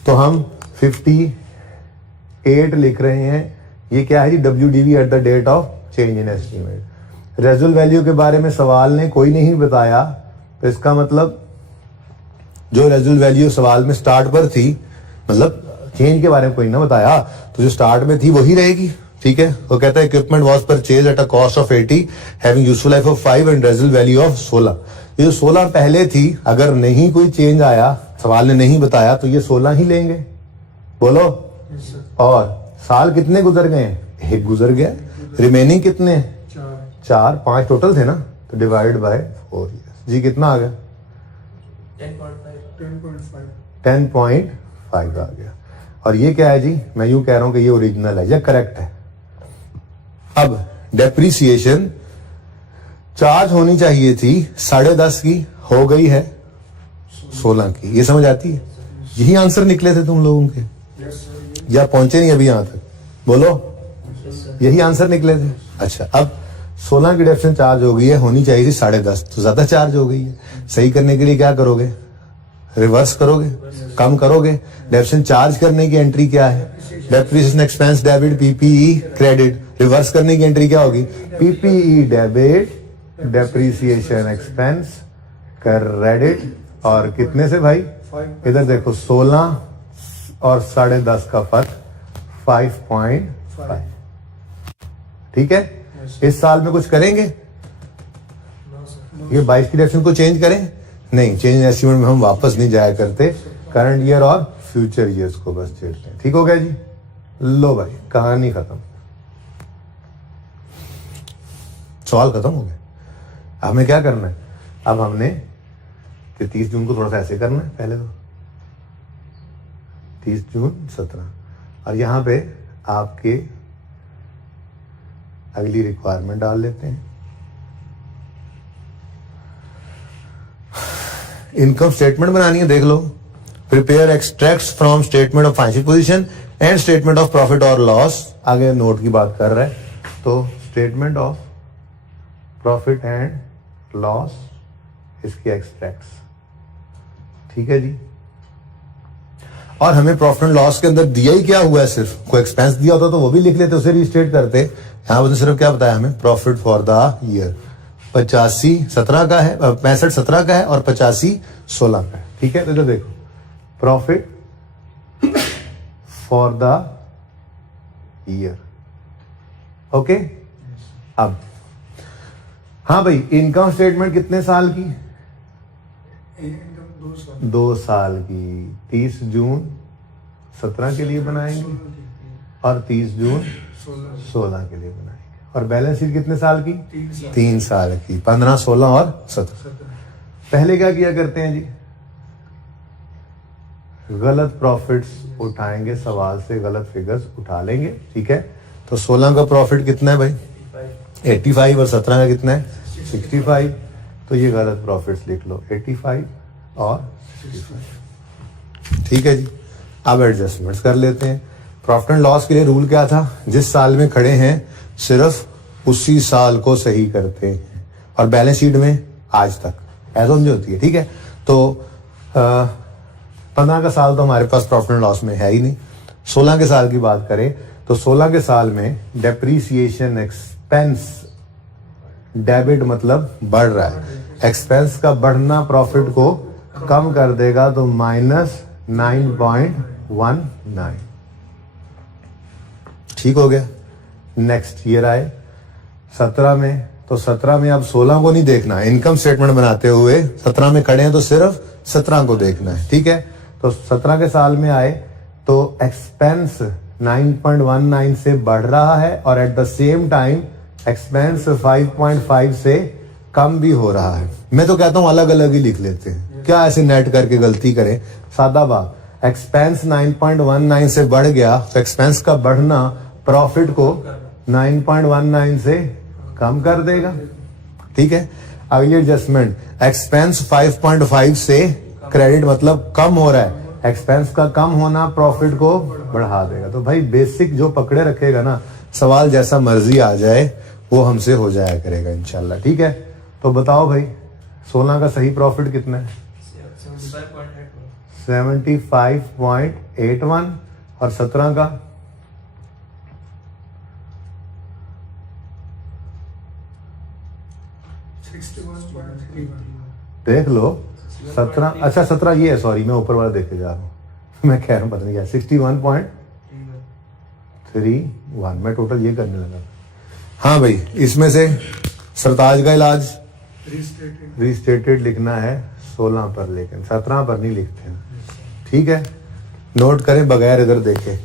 तो हम 58 लिख रहे हैं। ये क्या है जी, WDV at the date of change in estimate. Residual value के बारे में सवाल ने कोई नहीं बताया, तो इसका मतलब जो रेजुअल वैल्यू सवाल में स्टार्ट पर थी, मतलब चेंज के बारे में कोई ना बताया, तो जो स्टार्ट में थी वही रहेगी। ठीक है, वो कहता है equipment was purchase at a cost of 80 having useful life of 5 and रेजुअल value of 16। ये जो 16 पहले थी, अगर नहीं कोई चेंज आया, सवाल ने नहीं बताया, तो ये 16 ही लेंगे। बोलो। Yes, sir. और साल कितने गुजर गए हैं, एक गुजर गया, रिमेनिंग कितने हैं, 4, 5 टोटल थे ना, तो डिवाइड बाय 4 ईयर्स। जी कितना आ गया, 10.5. 10.5 आ गया। और ये क्या है जी, मैं यूं कह रहा हूं कि ये ओरिजिनल है या करेक्ट है। अब डेप्रिसिएशन चार्ज होनी चाहिए थी 10.5 की, हो गई है 16 की। ये समझ आती है, यही आंसर निकले थे तुम लोगों के, Yes, sir. या पहुंचे नहीं अभी यहां तक, बोलो। यही आंसर निकले थे। अच्छा, अब 16 की डेप्रिसिएशन चार्ज हो गई है, होनी चाहिए थी 10.5, तो ज्यादा चार्ज हो गई है। सही करने के लिए क्या करोगे, रिवर्स करोगे, कम करोगे। डेप्रिसिएशन चार्ज करने की एंट्री क्या है, depreciation expense debit PPE credit. Reverse करने की एंट्री क्या होगी, PPE debit depreciation expense credit. और कितने से भाई, 5. इधर देखो 16 और 10.5 का फर्क 5.5। ठीक है, इस साल में कुछ करेंगे, No, sir. ये 22 की डेप्रिसिएशन को चेंज करें, नहीं, चेंज एस्टीमेट में हम वापस नहीं जाया करते, करंट ईयर और फ्यूचर ईयर्स को बस चेंजते हैं। ठीक हो गया जी, लो भाई कहानी खत्म, सवाल खत्म हो गया। हमें क्या करना है, अब हमने 30 जून को थोड़ा सा ऐसे करना है, पहले तो 30 जून 17, और यहां पे आपके अगली रिक्वायरमेंट डाल लेते हैं। इनकम स्टेटमेंट बनानी है, देख लो। Prepare extracts from statement of financial position and statement of profit और लॉस। आगे नोट की बात कर रहा है, तो statement of profit and loss, इसके एक्सट्रैक्ट्स। ठीक है जी, और हमें प्रॉफिट एंड लॉस के अंदर दिया ही क्या हुआ है, सिर्फ कोई एक्सपेंस दिया होता तो वो भी लिख लेते, उसे रीस्टेट करते। यहां पर सिर्फ क्या बताया हमें, प्रॉफिट फॉर द ईयर 85 17 का है, 65 17 का है, और 85 16 का है। ठीक है, तो इधर देखो, profit for the year. Okay, अब हाँ भाई, इनकम स्टेटमेंट कितने साल की, इनकम 2 साल. 2 साल की। 30 जून 17 के लिए बनाएंगे और 30 जून 16 के लिए बनाएंगे। और बैलेंस शीट कितने साल की, 3 साल की, 15 16 और 17। पहले क्या किया करते हैं जी, गलत प्रॉफिट्स उठाएंगे, सवाल से गलत फिगर्स उठा लेंगे। ठीक है, तो 16 का प्रॉफिट कितना है भाई, 85, और 17 का कितना है, 65। तो ये गलत प्रॉफिट्स लिख लो, 85 और 65। ठीक है जी, अब एडजस्टमेंट्स कर लेते हैं। प्रॉफिट एंड लॉस के लिए रूल क्या था, जिस साल में खड़े हैं सिर्फ उसी साल को सही करते हैं, और बैलेंस शीट में आज तक ऐसा समझ होती है। ठीक है, तो 15 का साल तो हमारे पास प्रॉफिट एंड लॉस में है ही नहीं। 16 के साल की बात करें तो 16 के साल में डेप्रीसिएशन एक्सपेंस, डेबिट मतलब बढ़ रहा है, एक्सपेंस का बढ़ना प्रॉफिट को कम कर देगा, तो -9.19। ठीक हो गया, नेक्स्ट ईयर आए 17 में, तो 17 में अब 16 को नहीं देखना है, इनकम स्टेटमेंट बनाते हुए 17 में खड़े हैं तो सिर्फ 17 को देखना है, ठीक है। तो 17 के साल में आए तो एक्सपेंस 9.19 से बढ़ रहा है और at the same time expense 5.5 से कम भी हो रहा है। मैं तो कहता हूं अलग अलग ही लिख लेते हैं, क्या ऐसे नेट करके गलती करें। सादा बात, एक्सपेंस 9.19 से बढ़ गया तो एक्सपेंस का बढ़ना प्रॉफिट को 9.19 से कम कर देगा, ठीक है। अगली एडजस्टमेंट, एक्सपेंस 5.5 से क्रेडिट मतलब कम हो रहा है, एक्सपेंस का कम होना प्रॉफिट को बढ़ा देगा। तो भाई बेसिक जो पकड़े रखेगा ना, सवाल जैसा मर्जी आ जाए वो हमसे हो जाया करेगा इंशाल्लाह, ठीक है। तो बताओ भाई 16 का सही प्रॉफिट कितना है? 75.81 और 17 का 61.31। देख लो 17, अच्छा 17 ये है, सॉरी मैं ऊपर वाला देखे जा रहा हूँ मैं कह रहा हूँ पता नहीं क्या 61.31 मैं टोटल ये करने लगा। हाँ भाई, इसमें से सरताज का इलाज रिस्टेटेड लिखना है 16 पर, लेकिन 17 पर नहीं लिखते हैं, ठीक है। नोट करें बगैर इधर देखे।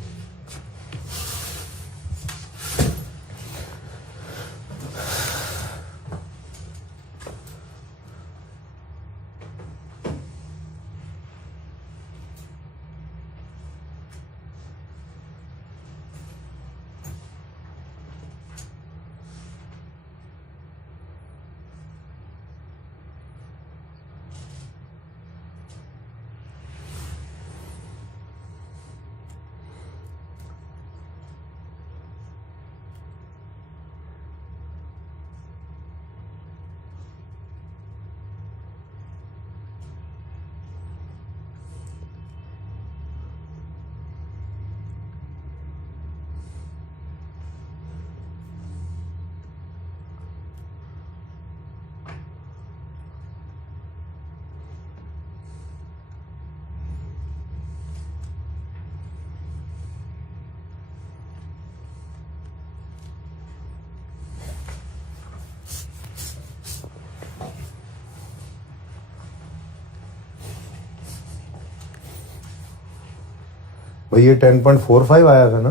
भाई ये 10.45 आया था ना,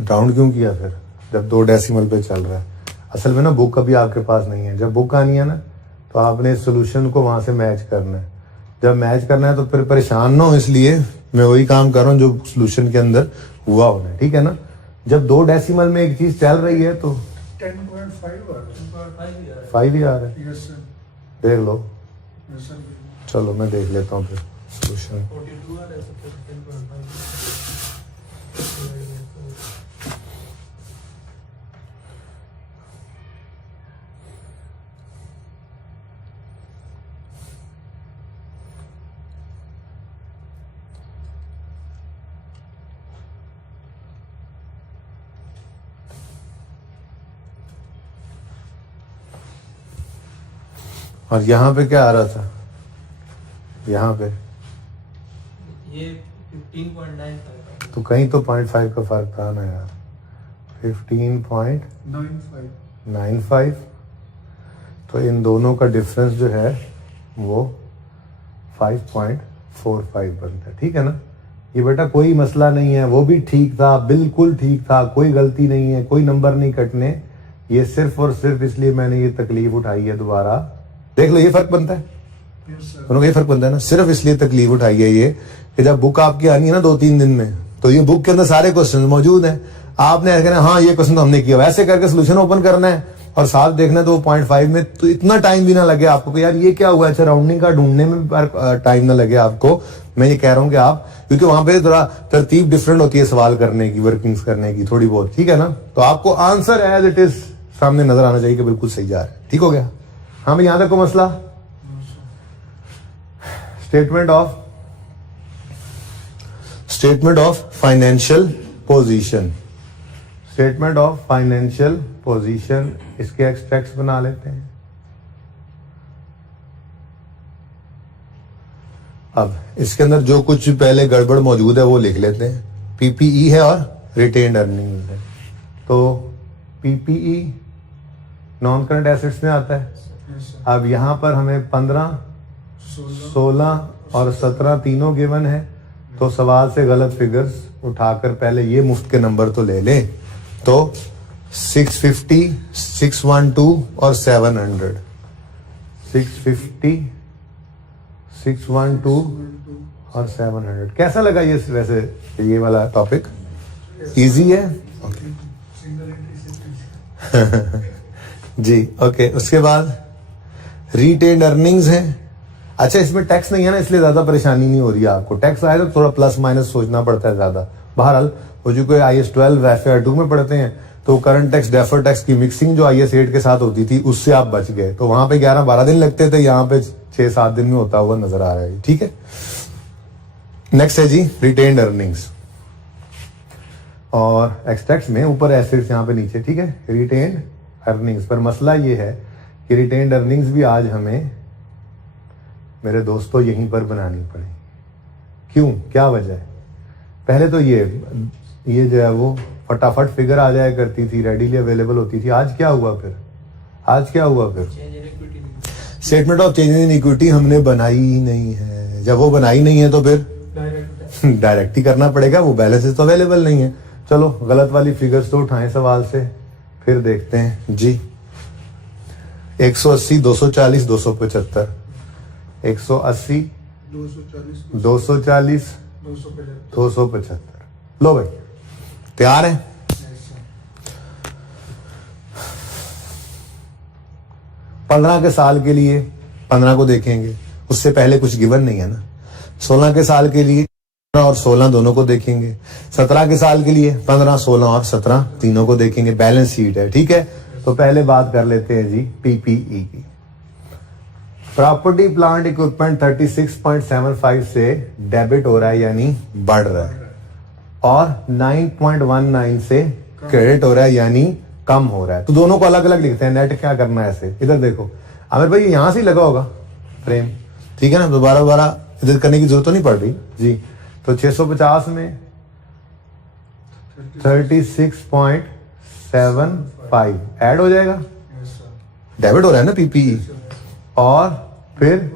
राउंड क्यों किया फिर जब 2 डेसिमल पे चल रहा है? असल में ना बुक अभी आपके पास नहीं है, जब बुक आनी है ना तो आपने सोल्यूशन को वहां से मैच करना है। जब मैच करना है तो फिर परेशान ना हो, इसलिए मैं वही काम कर रहा हूँ जो सोल्यूशन के अंदर हुआ होना है, ठीक है ना। जब 2 डेसिमल में एक चीज चल रही है तो 5 ही आ रहा है, देख लो। चलो मैं देख लेता हूँ फिर सोल्यूशन। और यहाँ पे क्या आ रहा था? यहाँ पे ये 15.95 तो कहीं तो 0.5 का फर्क था ना यार। 15.95 तो इन दोनों का डिफरेंस जो है वो 5.45 बनता है, ठीक है ना। ये बेटा कोई मसला नहीं है, वो भी ठीक था, बिल्कुल ठीक था, कोई गलती नहीं है, कोई नंबर नहीं कटने। ये सिर्फ और सिर्फ इसलिए मैंने ये तकलीफ उठाई है दोबारा। देख लो ये फर्क बनता है, दोनों का ये फर्क बनता है ना। सिर्फ इसलिए तकलीफ उठाई है ये कि जब बुक आपकी आनी है ना 2-3 दिन में, तो ये बुक के अंदर सारे क्वेश्चन मौजूद हैं। आपने ऐसे कहना हाँ ये क्वेश्चन तो हमने किया, वैसे करके सोल्यूशन ओपन करना है और साथ देखना है तो 0.5 में तो इतना टाइम भी ना लगे आपको कि यार ये क्या हुआ। अच्छा राउंडिंग का ढूंढने में टाइम ना लगे आपको। मैं ये कह रहा हूँ कि आप, क्योंकि वहां पे थोड़ा तरतीब डिफरेंट होती है सवाल करने की, वर्किंग्स करने की थोड़ी बहुत, ठीक है ना। तो आपको आंसर एज इट इज सामने नजर आना चाहिए कि बिल्कुल सही जा रहा है, ठीक हो गया। हाँ भाई, यहां तक को मसला। Statement of financial position, statement of financial position, इसके एक्सट्रैक्ट्स बना लेते हैं। अब इसके अंदर जो कुछ पहले गड़बड़ मौजूद है वो लिख लेते हैं। पीपीई है और रिटेन्ड अर्निंग है। तो पीपीई नॉन करंट एसेट्स में आता है। Yes, sir. अब यहाँ पर हमें 15, 16 और 17 तीनों गिवन है, तो सवाल से गलत फिगर्स उठाकर पहले ये मुफ्त के नंबर तो ले लें। तो 650, 612 और 700। 650, 612 और 700। कैसा लगा ये वैसे ये वाला टॉपिक? इजी है? Single entry से जी ओके। उसके बाद रिटेन्ड अर्निंग्स है। अच्छा, इसमें टैक्स नहीं है ना, इसलिए ज्यादा परेशानी नहीं हो रही है आपको। टैक्स आए तो थोड़ा प्लस माइनस सोचना पड़ता है ज्यादा। बहरहाल वो जो कोई IAS 12 FAR 2 में पढ़ते हैं तो करंट टैक्स डेफर्ड टैक्स की मिक्सिंग जो IAS 8 के साथ होती थी उससे आप बच गए। तो वहां पे 11-12 दिन लगते थे, यहाँ पे 6-7 दिन में होता हुआ नजर आ रहा है। ठीक है, नेक्स्ट है जी रिटेन्ड अर्निंग्स और एक्सट्रैक्ट्स में ऊपर एसेट्स यहाँ पे नीचे। ठीक है, रिटेन्ड अर्निंग्स पर मसला ये है कि रिटेन्ड अर्निंग्स भी आज हमें मेरे दोस्तों यहीं पर बनानी पड़े। क्यों, क्या वजह है? पहले तो ये जो है वो फटाफट फिगर आ जाया करती थी, रेडीली अवेलेबल होती थी। आज क्या हुआ फिर? Change in equity statement of change in equity हमने बनाई ही नहीं है। जब वो बनाई नहीं है तो फिर डायरेक्ट डायरेक्ट ही करना पड़ेगा, वो बैलेंसेस तो अवेलेबल नहीं है। चलो गलत वाली फिगर्स तो उठाएं सवाल से, फिर देखते हैं जी। 180, 240, 275, 180, 240 240, 250 275। लो भाई, तैयार है? ऐसा 15 के साल के लिए 15 को देखेंगे, उससे पहले कुछ गिवन नहीं है ना। 16 के साल के लिए 15 और 16 दोनों को देखेंगे। 17 के साल के लिए 15, 16 और 17 तीनों को देखेंगे। बैलेंस शीट है, ठीक है। तो पहले बात कर लेते हैं जी पीपीई की। प्रॉपर्टी प्लांट इक्विपमेंट 36.75 से डेबिट हो रहा है यानी बढ़ रहा है, और 9.19 से क्रेडिट हो रहा है यानी कम हो रहा है। तो दोनों को अलग अलग लिखते हैं। नेट क्या करना है ऐसे, इधर देखो आमिर भाई, यहां से ही लगा होगा फ्रेम, ठीक है ना। दोबारा इधर करने की जरूरत तो नहीं पड़ रही जी। तो 650 में 36.75 ऐड हो जाएगा, ऐसा डेबिट हो रहा है ना पीपीई, और फिर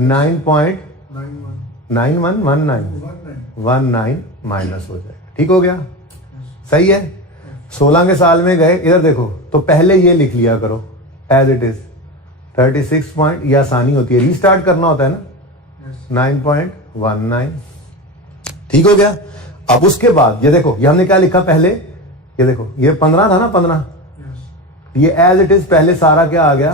9.9119 माइनस हो जाएगा। ठीक हो गया, सही है। 16 के साल में गए, इधर देखो, तो पहले ये लिख लिया करो एज इट इज 36 पॉइंट, ये आसानी होती है, रीस्टार्ट करना होता है ना, 9.19। ठीक हो गया। अब उसके बाद ये देखो, ये हमने क्या लिखा पहले, ये देखो, ये 15 था ना, 15, ये एज इट इज पहले सारा क्या आ गया,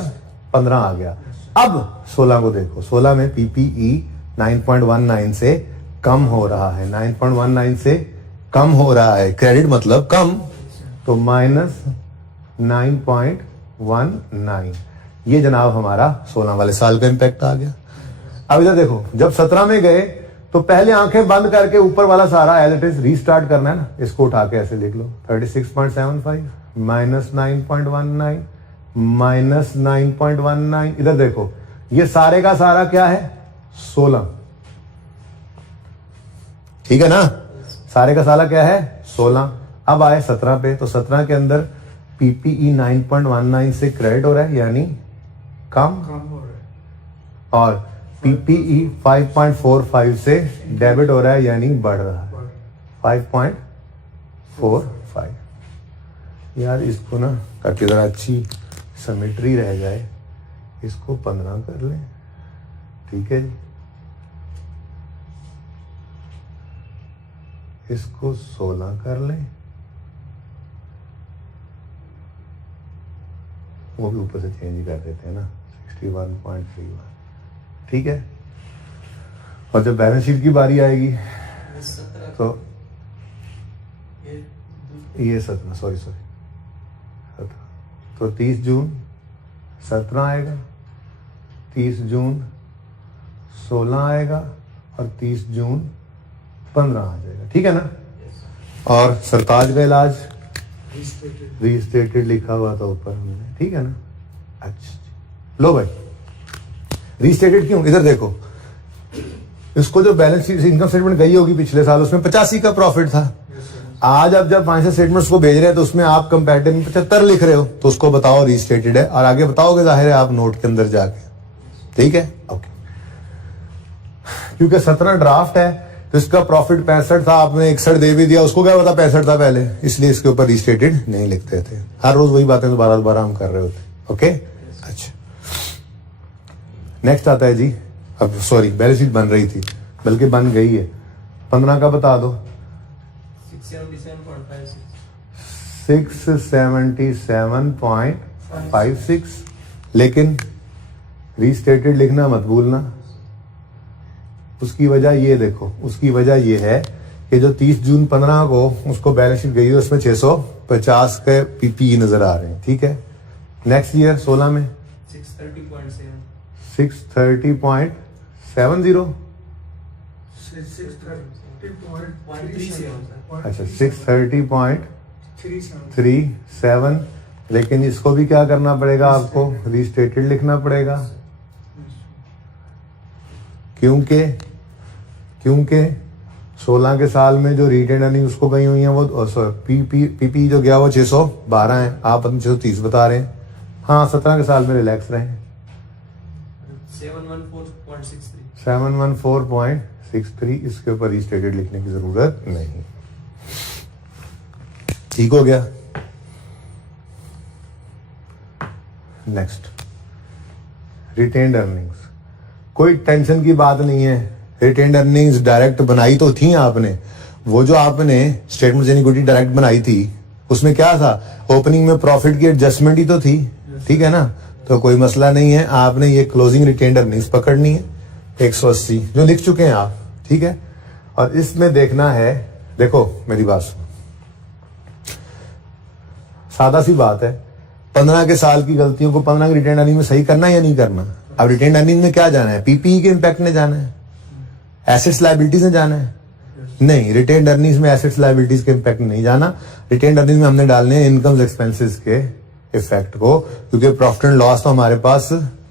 15 आ गया। अब 16 को देखो, 16 में पीपीई 9.19 से कम हो रहा है, 9.19 से कम हो रहा है, क्रेडिट मतलब कम, तो माइनस 9.19। ये जनाब हमारा 16 वाले साल का इंपैक्ट आ गया। अब इधर देखो, जब 17 में गए तो पहले आंखें बंद करके ऊपर वाला सारा एज इट इज रीस्टार्ट करना है ना, इसको उठा के ऐसे लिख लो, 36.75 माइनस 9.19 माइनस 9.19। इधर देखो, ये सारे का सारा क्या है, 16, ठीक है ना, सारे का सारा क्या है, 16। अब आए 17 पे, तो 17 के अंदर पीपीई 9.19 से क्रेडिट हो रहा है यानी कम, काम हो रहा है, और पीपीई 5.45 से डेबिट हो रहा है यानी बढ़ रहा है, 5.45। यार इसको ना, ताकि जरा अच्छी सिमेट्री रह जाए, इसको 15 कर लें, ठीक है जी। इसको 16 कर लें, वो भी ऊपर से चेंज कर देते हैं ना, 61.31, ठीक है। और जब बैलेंस शीट की बारी आएगी ये 17 तो ये ये 17, सॉरी, तो 30 जून 17 आएगा, 30 जून 16 आएगा, और 30 जून 15 आ जाएगा, ठीक है ना। और सरताज का इलाज रीस्टेटेड लिखा हुआ था ऊपर हमने, ठीक है ना। अच्छा, लो भाई, रीस्टेटेड क्यों, इधर देखो, इसको जो बैलेंस शीट इनकम स्टेटमेंट गई होगी पिछले साल, उसमें 85 का प्रॉफिट था, आज आप जब फाइनेंशियल स्टेटमेंट्स को भेज रहे हैं तो उसमें आप कंपैरेटिव में 75 लिख रहे हो, तो उसको बताओ रीस्टेटेड है, और आगे बताओगे जाहिर है आप नोट के अंदर जाके, ठीक है, ओके। क्योंकि 17 ड्राफ्ट है तो इसका प्रॉफिट 65 था, आपने 61 दे भी दिया, उसको क्या पता 65 था पहले, इसलिए इसके ऊपर रीस्टेटेड नहीं लिखते थे। हर रोज वही बातें दोबारा दोबारा हम कर रहे होते, ओके। अच्छा, नेक्स्ट आता है जी, अब सॉरी बैलेंस शीट बन रही थी, बल्कि बन गई है। 15 का बता दो। 677.56, लेकिन रीस्टेटेड लिखना मत भूलना। उसकी वजह ये देखो, उसकी वजह ये है कि जो 30 जून 15 को उसको बैलेंस शीट गई है उसमें 650 के पीपी नजर आ रहे हैं, ठीक है। नेक्स्ट ईयर 16 में 630.7 630.70, अच्छा 630.37, लेकिन इसको भी क्या करना पड़ेगा आपको, रीस्टेटेड लिखना पड़ेगा, क्योंकि 16 के साल में जो रिटेन अर्निंग उसको गई हुई है वो पीपी जो गया वो 612 है, आप 630 बता रहे हैं। हाँ 17 के साल में रिलैक्स रहे, 714.63, इसके ऊपर रीस्टेटेड लिखने की जरूरत नहीं, ठीक हो गया। नेक्स्ट, रिटेन्ड अर्निंग्स, कोई टेंशन की बात नहीं है। रिटेन्ड अर्निंग्स डायरेक्ट बनाई तो थी आपने, वो जो आपने स्टेटमेंट ऑफ इक्विटी डायरेक्ट बनाई थी उसमें क्या था, ओपनिंग में प्रॉफिट की एडजस्टमेंट ही तो थी, ठीक है ना, तो कोई मसला नहीं है। आपने ये क्लोजिंग रिटेन्ड अर्निंग्स पकड़नी है 180 जो लिख चुके हैं आप, ठीक है। और इसमें देखना है, देखो मेरी बात सुनो, सादा सी बात है, 15 के साल की गलतियों को 15 की रिटेन्ड अर्निंग में सही करना है या नहीं करना। अब रिटेन्ड अर्निंग में क्या जाना है, पीपीई के इम्पैक्ट में जाना है, एसेट्स लायबिलिटीज में जाना है, नहीं रिटेन्ड अर्निंग्स में एसेट्स लायबिलिटीज के इम्पैक्ट नहीं जाना। रिटेन्ड अर्निंग्स में हमने डालने हैं इनकम्स एक्सपेंसेस के इफेक्ट को, क्योंकि प्रॉफिट एंड लॉस तो हमारे पास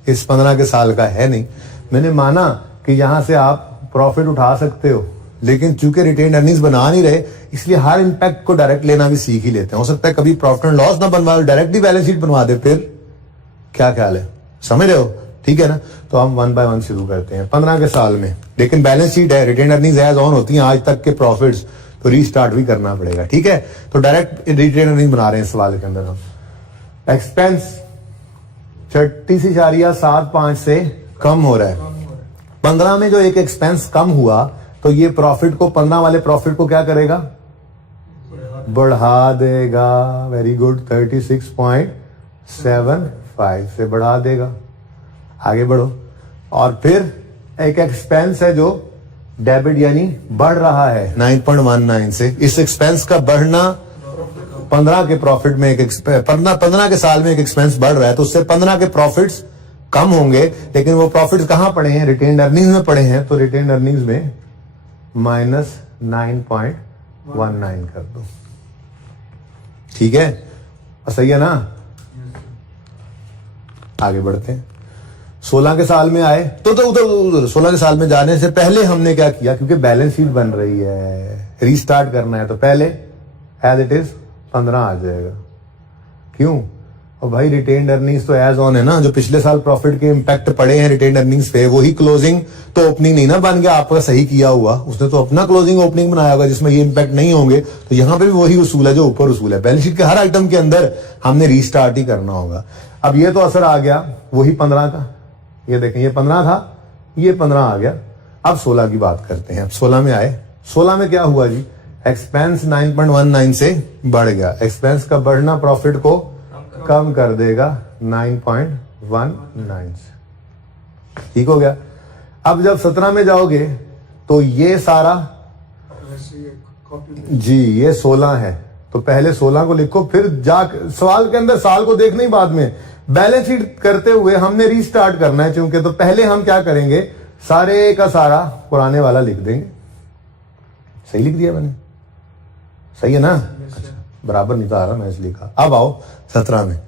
इस 15 के साल का है नहीं। मैंने माना कि यहां से आप प्रॉफिट उठा सकते हो, लेकिन चूंकि रिटेन्ड अर्निंग्स बना नहीं रहे इसलिए हर इम्पैक्ट को डायरेक्ट लेना भी सीख ही लेते हैं। हो सकता है कभी प्रॉफिट एंड लॉस ना बनवा, डायरेक्टली बैलेंस शीट बनवा दे, फिर क्या ख्याल है, समझ रहे हो, ठीक है ना। तो हम 1 बाय 1 शुरू करते हैं 15 के साल में, लेकिन बैलेंस शीट है, रिटेन्ड अर्निंग्स एज ऑन होती हैं आज तक के प्रॉफिट्स, तो रीस्टार्ट भी करना पड़ेगा, ठीक है। तो डायरेक्ट रिटेन्ड अर्निंग बना रहे हैं इस सवाल के अंदर हम। एक्सपेंस 36.75 से कम हो रहा है। 15 में जो एक एक्सपेंस कम हुआ तो ये प्रॉफिट को, 15 वाले प्रॉफिट को क्या करेगा, बढ़ा देगा। वेरी गुड, 36.75 से बढ़ा देगा। आगे बढ़ो, और फिर एक एक्सपेंस है जो डेबिट यानी बढ़ रहा है 9.19 से। इस एक्सपेंस का बढ़ना 15 के प्रॉफिट में, 15 के साल में एक एक्सपेंस बढ़ रहा है, तो उससे 15 के प्रॉफिट्स कम होंगे, लेकिन वो प्रॉफिट्स कहां पड़े हैं, रिटेन्ड अर्निंग्स में पड़े हैं, तो रिटेन्ड अर्निंग्स में -9.19 कर दो, ठीक है, सही है ना। आगे बढ़ते हैं, 16 के साल में आए तो उधर 16 के साल में जाने से पहले हमने क्या किया, क्योंकि बैलेंस शीट बन रही है, रीस्टार्ट करना है, तो पहले एज इट इज 15 आ जाएगा। क्यों, और भाई रिटेन्ड अर्निंग्स तो एज ऑन है ना, जो पिछले साल प्रॉफिट के इम्पैक्ट पड़े हैं रिटेन्ड अर्निंग्स पे, वही क्लोजिंग तो ओपनिंग नहीं ना बन गया आपका सही किया हुआ, उसने तो अपना क्लोजिंग ओपनिंग बनाया होगा जिसमें ये इम्पैक्ट नहीं होंगे, तो यहां पे भी वही उसूल है जो ऊपर उसूल है। बैलेंस शीट के हर आइटम के अंदर हमने रीस्टार्ट ही करना होगा। अब ये तो असर आ गया वही 15 का, ये देखें ये 15 था, ये 15 आ गया। अब 16 की बात करते हैं। अब 16 में आए, 16 में क्या हुआ जी, एक्सपेंस 9.19 से बढ़ गया, एक्सपेंस का बढ़ना प्रॉफिट को कम कर देगा 9.19 से, ठीक हो गया। अब जब 17 में जाओगे तो ये सारा जी ये 16 है, तो पहले 16 को लिखो, फिर जा सवाल के अंदर साल को देखना ही बाद में, बैलेंस शीट करते हुए हमने रीस्टार्ट करना है चूंकि, तो पहले हम क्या करेंगे, सारे का सारा पुराने वाला लिख देंगे। सही लिख दिया मैंने, सही है ना, बराबर नहीं तो आ रहा, मैं इसलिए कहा। अब आओ 17 में,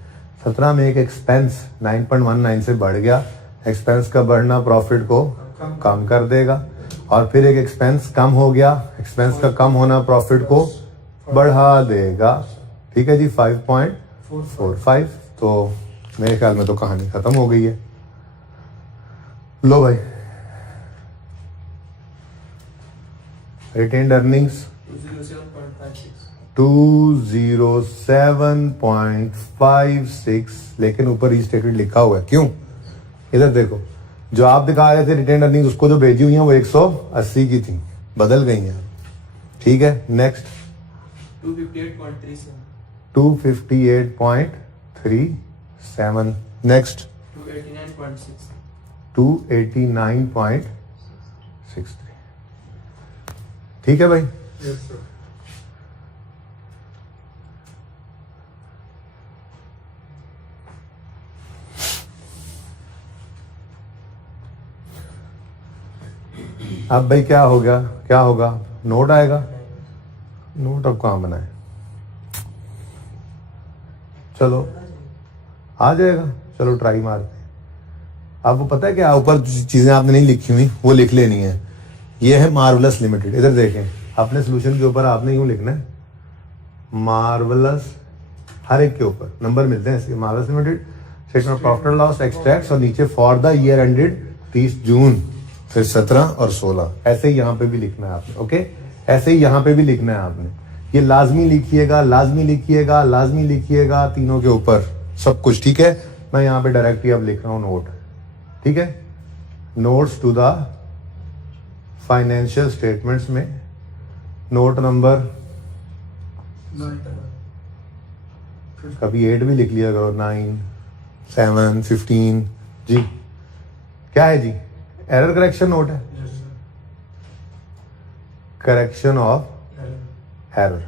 17 में एक एक्सपेंस 9.19 से बढ़ गया, एक्सपेंस का बढ़ना प्रॉफिट को कम कर देगा, और फिर एक एक्सपेंस कम हो गया, एक्सपेंस का कम होना प्रॉफिट को बढ़ा देगा। ठीक है जी, 5.45। तो मेरे ख्याल में तो कहानी खत्म हो गई है। लो भाई, रिटेन्ड अर्निंग्स 207.56, लेकिन ऊपर रीस्टेटेड लिखा हुआ है। क्यों? इधर देखो, जो आप दिखा रहे थे रिटेन्ड अर्निंग्स, उसको जो भेजी हुई है वो 180 की थी, बदल गई हैं। ठीक है, नेक्स्ट 258.37, 258.37, नेक्स्ट 289.6, 289.63। ठीक है भाई। Yes sir. अब भाई क्या हो गया, क्या होगा? नोट आएगा। नोट अब कहाँ बनाए? चलो आ जाएगा, चलो ट्राई मारते हैं। आपको पता है क्या, ऊपर चीजें आपने नहीं लिखी हुई वो लिख लेनी है। ये है मार्वलस लिमिटेड। इधर देखें, अपने सोल्यूशन के ऊपर आपने यूं लिखना है मार्वलस, हर एक के ऊपर नंबर मिलते हैं इसके। Marvellous limited, statement of profit and loss, extracts, और नीचे फॉर द ईयर एंडेड 30 जून, फिर 17 और 16। ऐसे ही यहाँ पे भी लिखना है आपने। ओके, ऐसे ही यहाँ पे भी लिखना है आपने। ये लाजमी लिखिएगा, लाजमी लिखिएगा, लाजमी लिखिएगा, तीनों के ऊपर सब कुछ। ठीक है, मैं यहाँ पे डायरेक्टली अब लिख रहा हूँ नोट। ठीक है, notes to the financial statements में नोट नंबर, कभी 8 भी लिख लिया करो, 9, 7, 15 जी। क्या है जी? एरर करेक्शन नोट है, yes sir. Correction of error.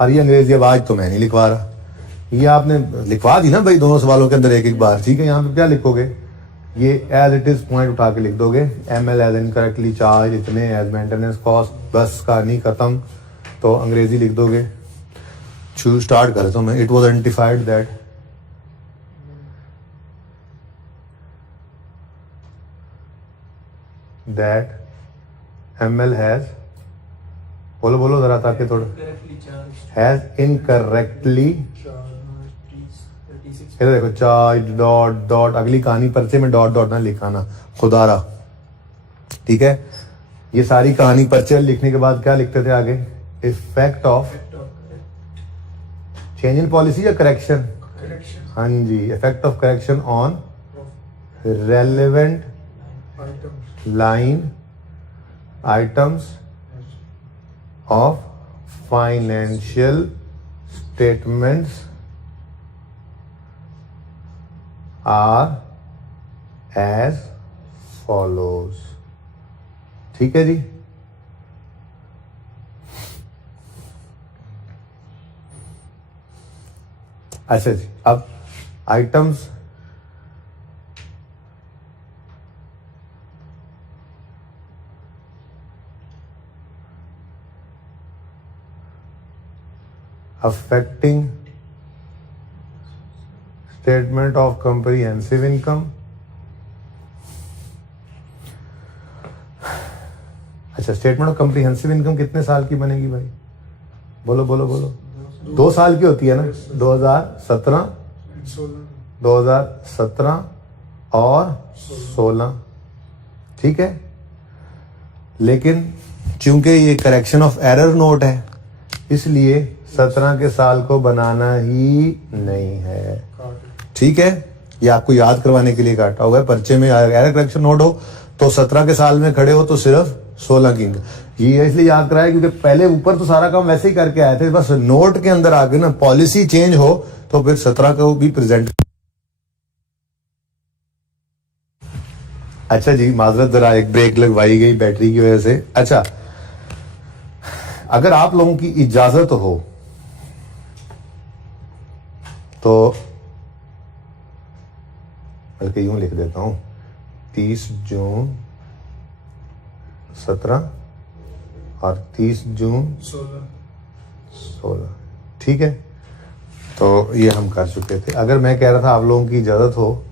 और ये अंग्रेजी आवाज तो मैं नहीं लिखवा रहा, ये आपने लिखवा दी ना भाई दोनों सवालों के अंदर एक एक बार। ठीक है, यहाँ पे क्या लिखोगे? ये एज इट इज पॉइंट उठा के लिख दोगे। ML एज इनकरेक्टली चार्ज इतने, एज मेंटेनेंस कॉस्ट, बस कहानी खत्म। तो अंग्रेजी लिख दोगे। शुरू स्टार्ट कर तो मैं, it was identified that ML has, बोलो बोलो जरा ताकि थोड़ा, correctly charged, हैज इनकरेक्टली, 36, इधर देखो, चार्ज डॉट डॉट, अगली कहानी पर्चे में डॉट डॉट ना लिखाना खुदारा। ठीक है, ये सारी कहानी पर्चे लिखने के बाद क्या लिखते थे आगे? Effect of change in policy या करेक्शन? करेक्शन हाँ जी, effect of correction on relevant items, line items of financial statements are as follows. ठीक है जी। अच्छा जी, अब items affecting statement of comprehensive income। अच्छा, स्टेटमेंट ऑफ कम्प्रीहेंसिव इनकम कितने साल की बनेगी भाई? बोलो बोलो बोलो। 2 साल की होती है ना, 2017, 2017 और 16। ठीक है, लेकिन चूंकि ये करेक्शन ऑफ एरर नोट है, इसलिए 17 के साल को बनाना ही नहीं है। ठीक है, ये आपको याद करवाने के लिए काटा हुआ है। पर्चे में एरर करेक्शन नोट हो तो 17 के साल में खड़े हो तो सिर्फ 16 की। ये इसलिए याद कराया क्योंकि पहले ऊपर तो सारा काम वैसे ही करके आए थे, बस नोट के अंदर आके ना पॉलिसी चेंज हो तो फिर 17 को भी प्रेजेंट। अच्छा जी, माजरत, जरा एक ब्रेक लगवाई गई बैटरी की वजह से। अच्छा, अगर आप लोगों की इजाजत हो तो बल्कि यूं लिख देता हूं, 30 जून 17 और 30 जून 16। ठीक है, तो ये हम कर चुके थे। अगर मैं कह रहा था आप लोगों की इजाजत हो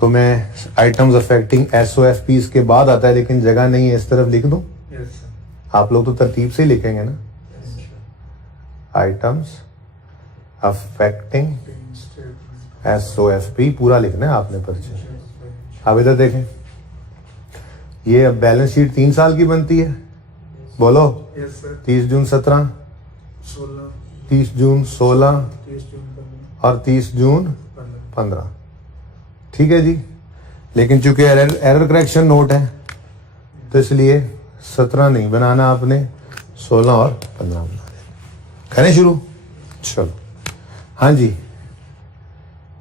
तो मैं आइटम्स अफेक्टिंग SOFPs के बाद आता है, लेकिन जगह नहीं है, इस तरफ लिख दूं? Yes sir. आप लोग तो तरतीब से ही लिखेंगे ना? Items affecting Statement. SOFP पूरा लिखना है आपने पर्चे। अब इधर देखें, ये अब बैलेंस शीट 3 साल की बनती है, बोलो। Yes, sir. 30 जून 17, 16, 30 जून 16 30 जून 15, और 30 जून 15. 15। ठीक है जी, लेकिन चूंकि एरर करेक्शन नोट है तो इसलिए 17 नहीं बनाना आपने, 16 और 15 बना देना। करें शुरू, चलो। हाँ जी,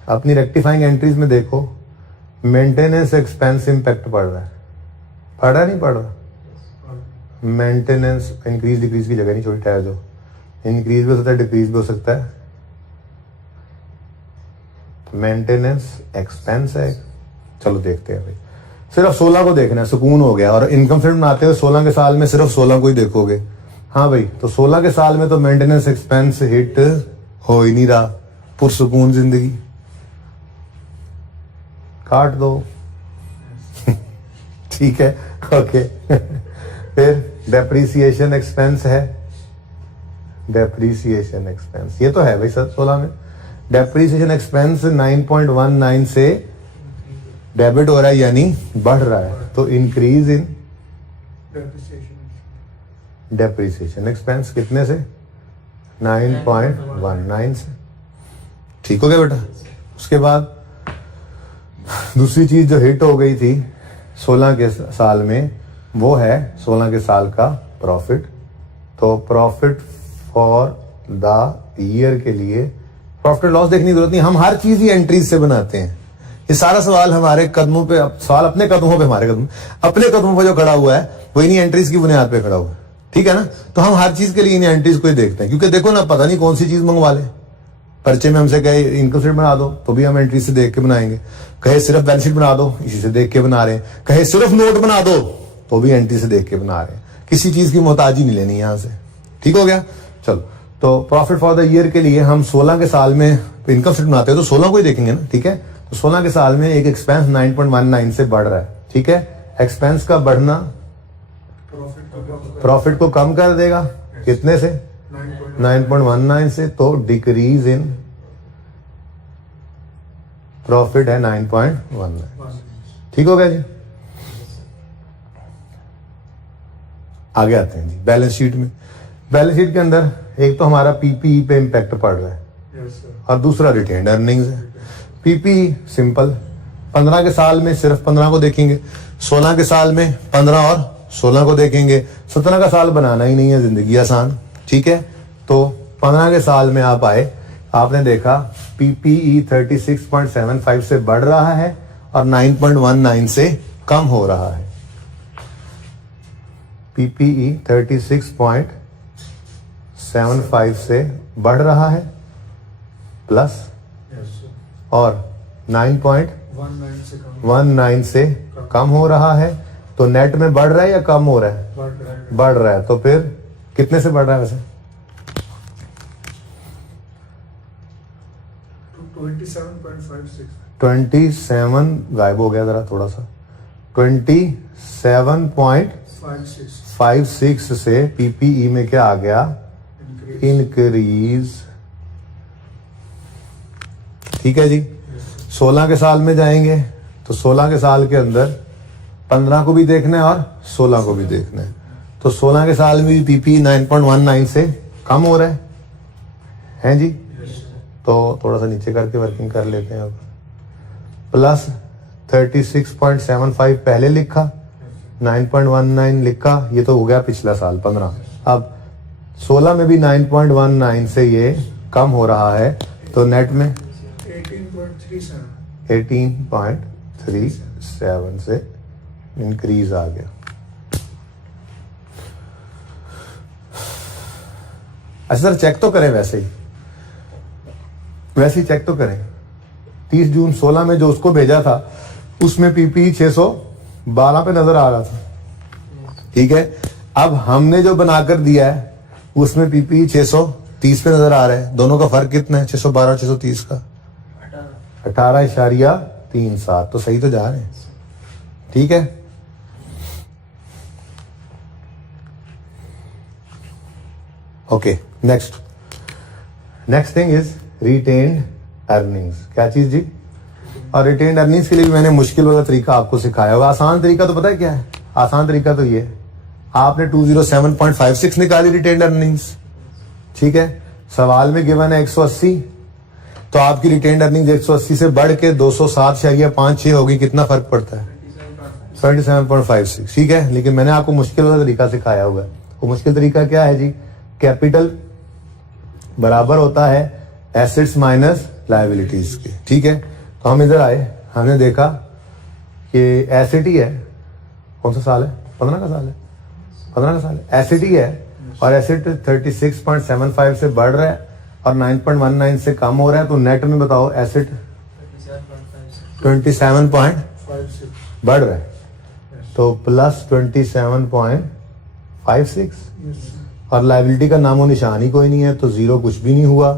अपनी रेक्टिफाइंग एंट्रीज में देखो, मेंटेनेंस एक्सपेंस इंपैक्ट पड़ रहा है, पड़ रहा नहीं पड़ रहा? मेंटेनेंस इंक्रीज डिक्रीज की जगह नहीं छोटी ठहर जो, इंक्रीज भी हो सकता है डिक्रीज भी हो सकता है। मेंटेनेंस एक्सपेंस है, चलो देखते हैं भाई। सिर्फ 16 को देखना है, सुकून हो गया। और इनकम स्टेटमेंट बनाते हुए 16 के साल में सिर्फ 16 को ही देखोगे। हाँ भाई, तो 16 के साल में तो मेंटेनेंस एक्सपेंस हिट हो ही नहीं रहा, पुरसुकून जिंदगी, काट दो। ठीक है, ओके। फिर डेप्रीसिएशन एक्सपेंस है, डेप्रीसिएशन एक्सपेंस ये तो है भाई सर 16 में। डेप्रीसिएशन एक्सपेंस 9.19 से डेबिट हो रहा है, यानी बढ़ रहा है, तो increase in Depreciation. Depreciation expense कितने से? 9.19 से। ठीक हो गया बेटा। उसके बाद दूसरी चीज जो हिट हो गई थी 16 के साल में, वो है 16 के साल का प्रॉफिट। तो प्रॉफिट फॉर द ईयर के लिए प्रॉफिट लॉस देखने की जरूरत नहीं, हम हर चीज ही एंट्रीज से बनाते हैं। ये सारा सवाल हमारे कदमों पे, सवाल अपने कदमों पे, हमारे कदम अपने कदमों पे जो खड़ा हुआ है वो इन्हीं एंट्रीज की बुनियाद पे खड़ा हुआ है। ठीक है ना? तो हम हर चीज के लिए इन एंट्रीज को ही देखते हैं, क्योंकि देखो ना, पता नहीं कौन सी चीज मंगवा ले। पर्चे में हमसे कहे इनकम स्टेटमेंट बना दो, तो भी हम एंट्री से देख के बनाएंगे। कहे सिर्फ बैलेंस शीट बना दो, इसी से देख के बना रहे हैं। कहे सिर्फ नोट बना दो, तो भी एंट्री से देख के बना रहे हैं। किसी चीज की मोहताजी नहीं लेनी यहां से। ठीक हो गया? चलो, तो प्रॉफिट फॉर द ईयर के लिए हम 16 के साल में इनकम स्टेटमेंट बनाते हैं, तो 16 को ही देखेंगे ना। ठीक है, तो 16 के साल में एक एक्सपेंस 9.19 से बढ़ रहा है। ठीक है, एक्सपेंस का बढ़ना प्रॉफिट को कम कर देगा, कितने से? 9.19 से। तो डिक्रीज इन प्रॉफिट है 9.19। ठीक हो गया जी। आगे आते हैं जी बैलेंस शीट में। बैलेंस शीट के अंदर एक तो हमारा पीपीई पे इंपैक्ट पड़ रहा है, Yes, sir. और दूसरा रिटेन्ड अर्निंग्स है। पीपीई सिंपल, 15 के साल में सिर्फ 15 को देखेंगे, 16 के साल में 15 और 16 को देखेंगे। 17 का साल बनाना ही नहीं है, जिंदगी आसान। ठीक है, तो 15 के साल में आप आए, आपने देखा पीपीई 36.75 से बढ़ रहा है और 9.19 से कम हो रहा है। पीपीई 36.75 से बढ़ रहा है प्लस, Yes, sir. और 9.19 19 से कम. से कम हो रहा है। तो नेट में बढ़ रहा है या कम हो रहा है? बढ़ रहा है. बढ़ रहा है। तो फिर कितने से बढ़ रहा है वैसे? 27.56. 27 गायब हो गया जरा थोड़ा सा। 27.56 56. से पीपीई में क्या आ गया? Increase. इंक्रीज। ठीक है जी। Yes, sir. 16 के साल में जाएंगे तो 16 के साल के अंदर 15 को भी देखना है और 16 को भी देखना है। तो 16 के साल में भी पीपी 9.19 से कम हो रहा है जी। Yes, sir. तो थोड़ा सा नीचे करके वर्किंग कर लेते हैं अब। प्लस 36.75 पहले लिखा, 9.19 लिखा, ये तो हो गया पिछला साल 15। अब 16 में भी 9.19 से ये कम हो रहा है, तो नेट में 18.37. 18.37 से इंक्रीज आ गया। अच्छा सर चेक तो करें, वैसे ही चेक तो करें। 30 जून 16 में जो उसको भेजा था उसमें पीपी 612 पे नजर आ रहा था। ठीक है, अब हमने जो बनाकर दिया है उसमें पीपी 630 पे नजर आ रहा है। दोनों का फर्क कितना है? 612 630 का 18.37। तो सही तो जा रहे हैं। ठीक है, okay next. Next thing is retained earnings. क्या चीज जी? और रिटेन्ड अर्निंग्स के लिए भी मैंने मुश्किल वाला तरीका आपको सिखाया होगा। आसान तरीका तो पता है क्या है? आसान तरीका तो ये है, आपने 207.56 निकाली रिटेन्ड अर्निंग्स, ठीक है। सवाल में गिवन है 180, तो आपकी रिटेन्ड अर्निंग्स 180 से बढ़ के 207.56 होगी। कितना फर्क पड़ता है? 27.56, ठीक है। लेकिन मैंने आपको मुश्किल वाला तरीका सिखाया हुआ है। वो मुश्किल तरीका क्या है जी? कैपिटल बराबर होता है एसेट्स माइनस लायबिलिटीज के, ठीक है। तो हम इधर आए, हमने देखा कि एसेट ही है, कौन सा साल है? 15 का साल है, 15 का साल है, एसेट ही है। और एसेट 36.75 से बढ़ रहा है और 9.19 से कम हो रहा है। तो नेट में बताओ एसेट 27. बढ़ रहा है, तो प्लस 27.56, और लायबिलिटी का नामो निशान ही कोई नहीं है, तो जीरो कुछ भी नहीं हुआ।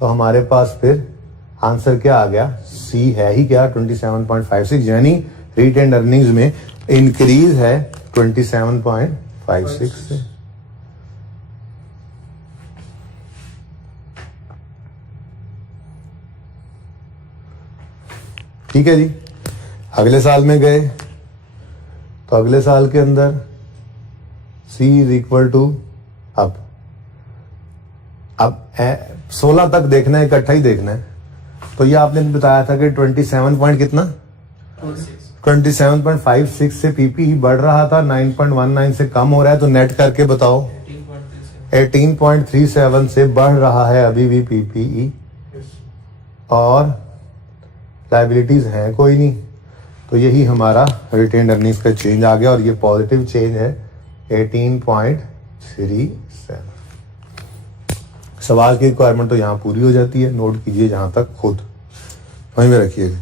तो हमारे पास फिर आंसर क्या आ गया? सी है ही क्या? 27.56, यानी रिटेन्ड अर्निंग्स में इंक्रीज है 27.56 से। ठीक है जी। अगले साल में गए तो अगले साल के अंदर C इज इक्वल टू अब 16 तक देखना है, इकट्ठा ही देखना है। तो ये आपने बताया था कि 27 पॉइंट कितना? 27.56 से पीपी ही बढ़ रहा था, 9.19 से कम हो रहा है। तो नेट करके बताओ 18.37 से बढ़ रहा है अभी भी पीपीई, और लायबिलिटीज हैं कोई नहीं। तो यही हमारा रिटेन्ड अर्निंग्स का चेंज आ गया, और ये पॉजिटिव चेंज है 18.37। सवाल की रिक्वायरमेंट तो यहाँ पूरी हो जाती है, नोट कीजिए जहां तक खुद वहीं में रखिएगा।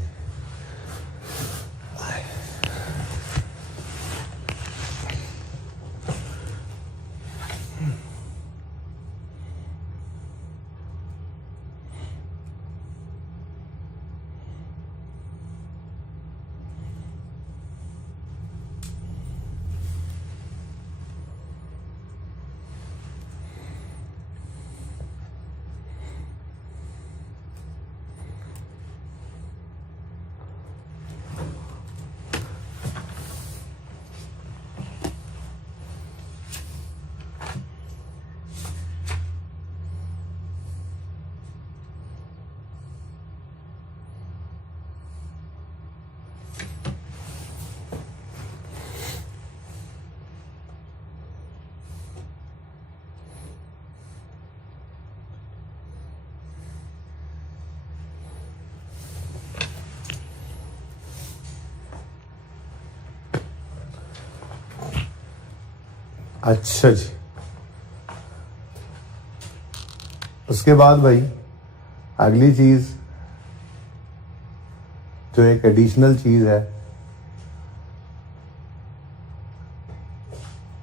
अच्छा जी, उसके बाद भाई अगली चीज जो एक एडिशनल चीज है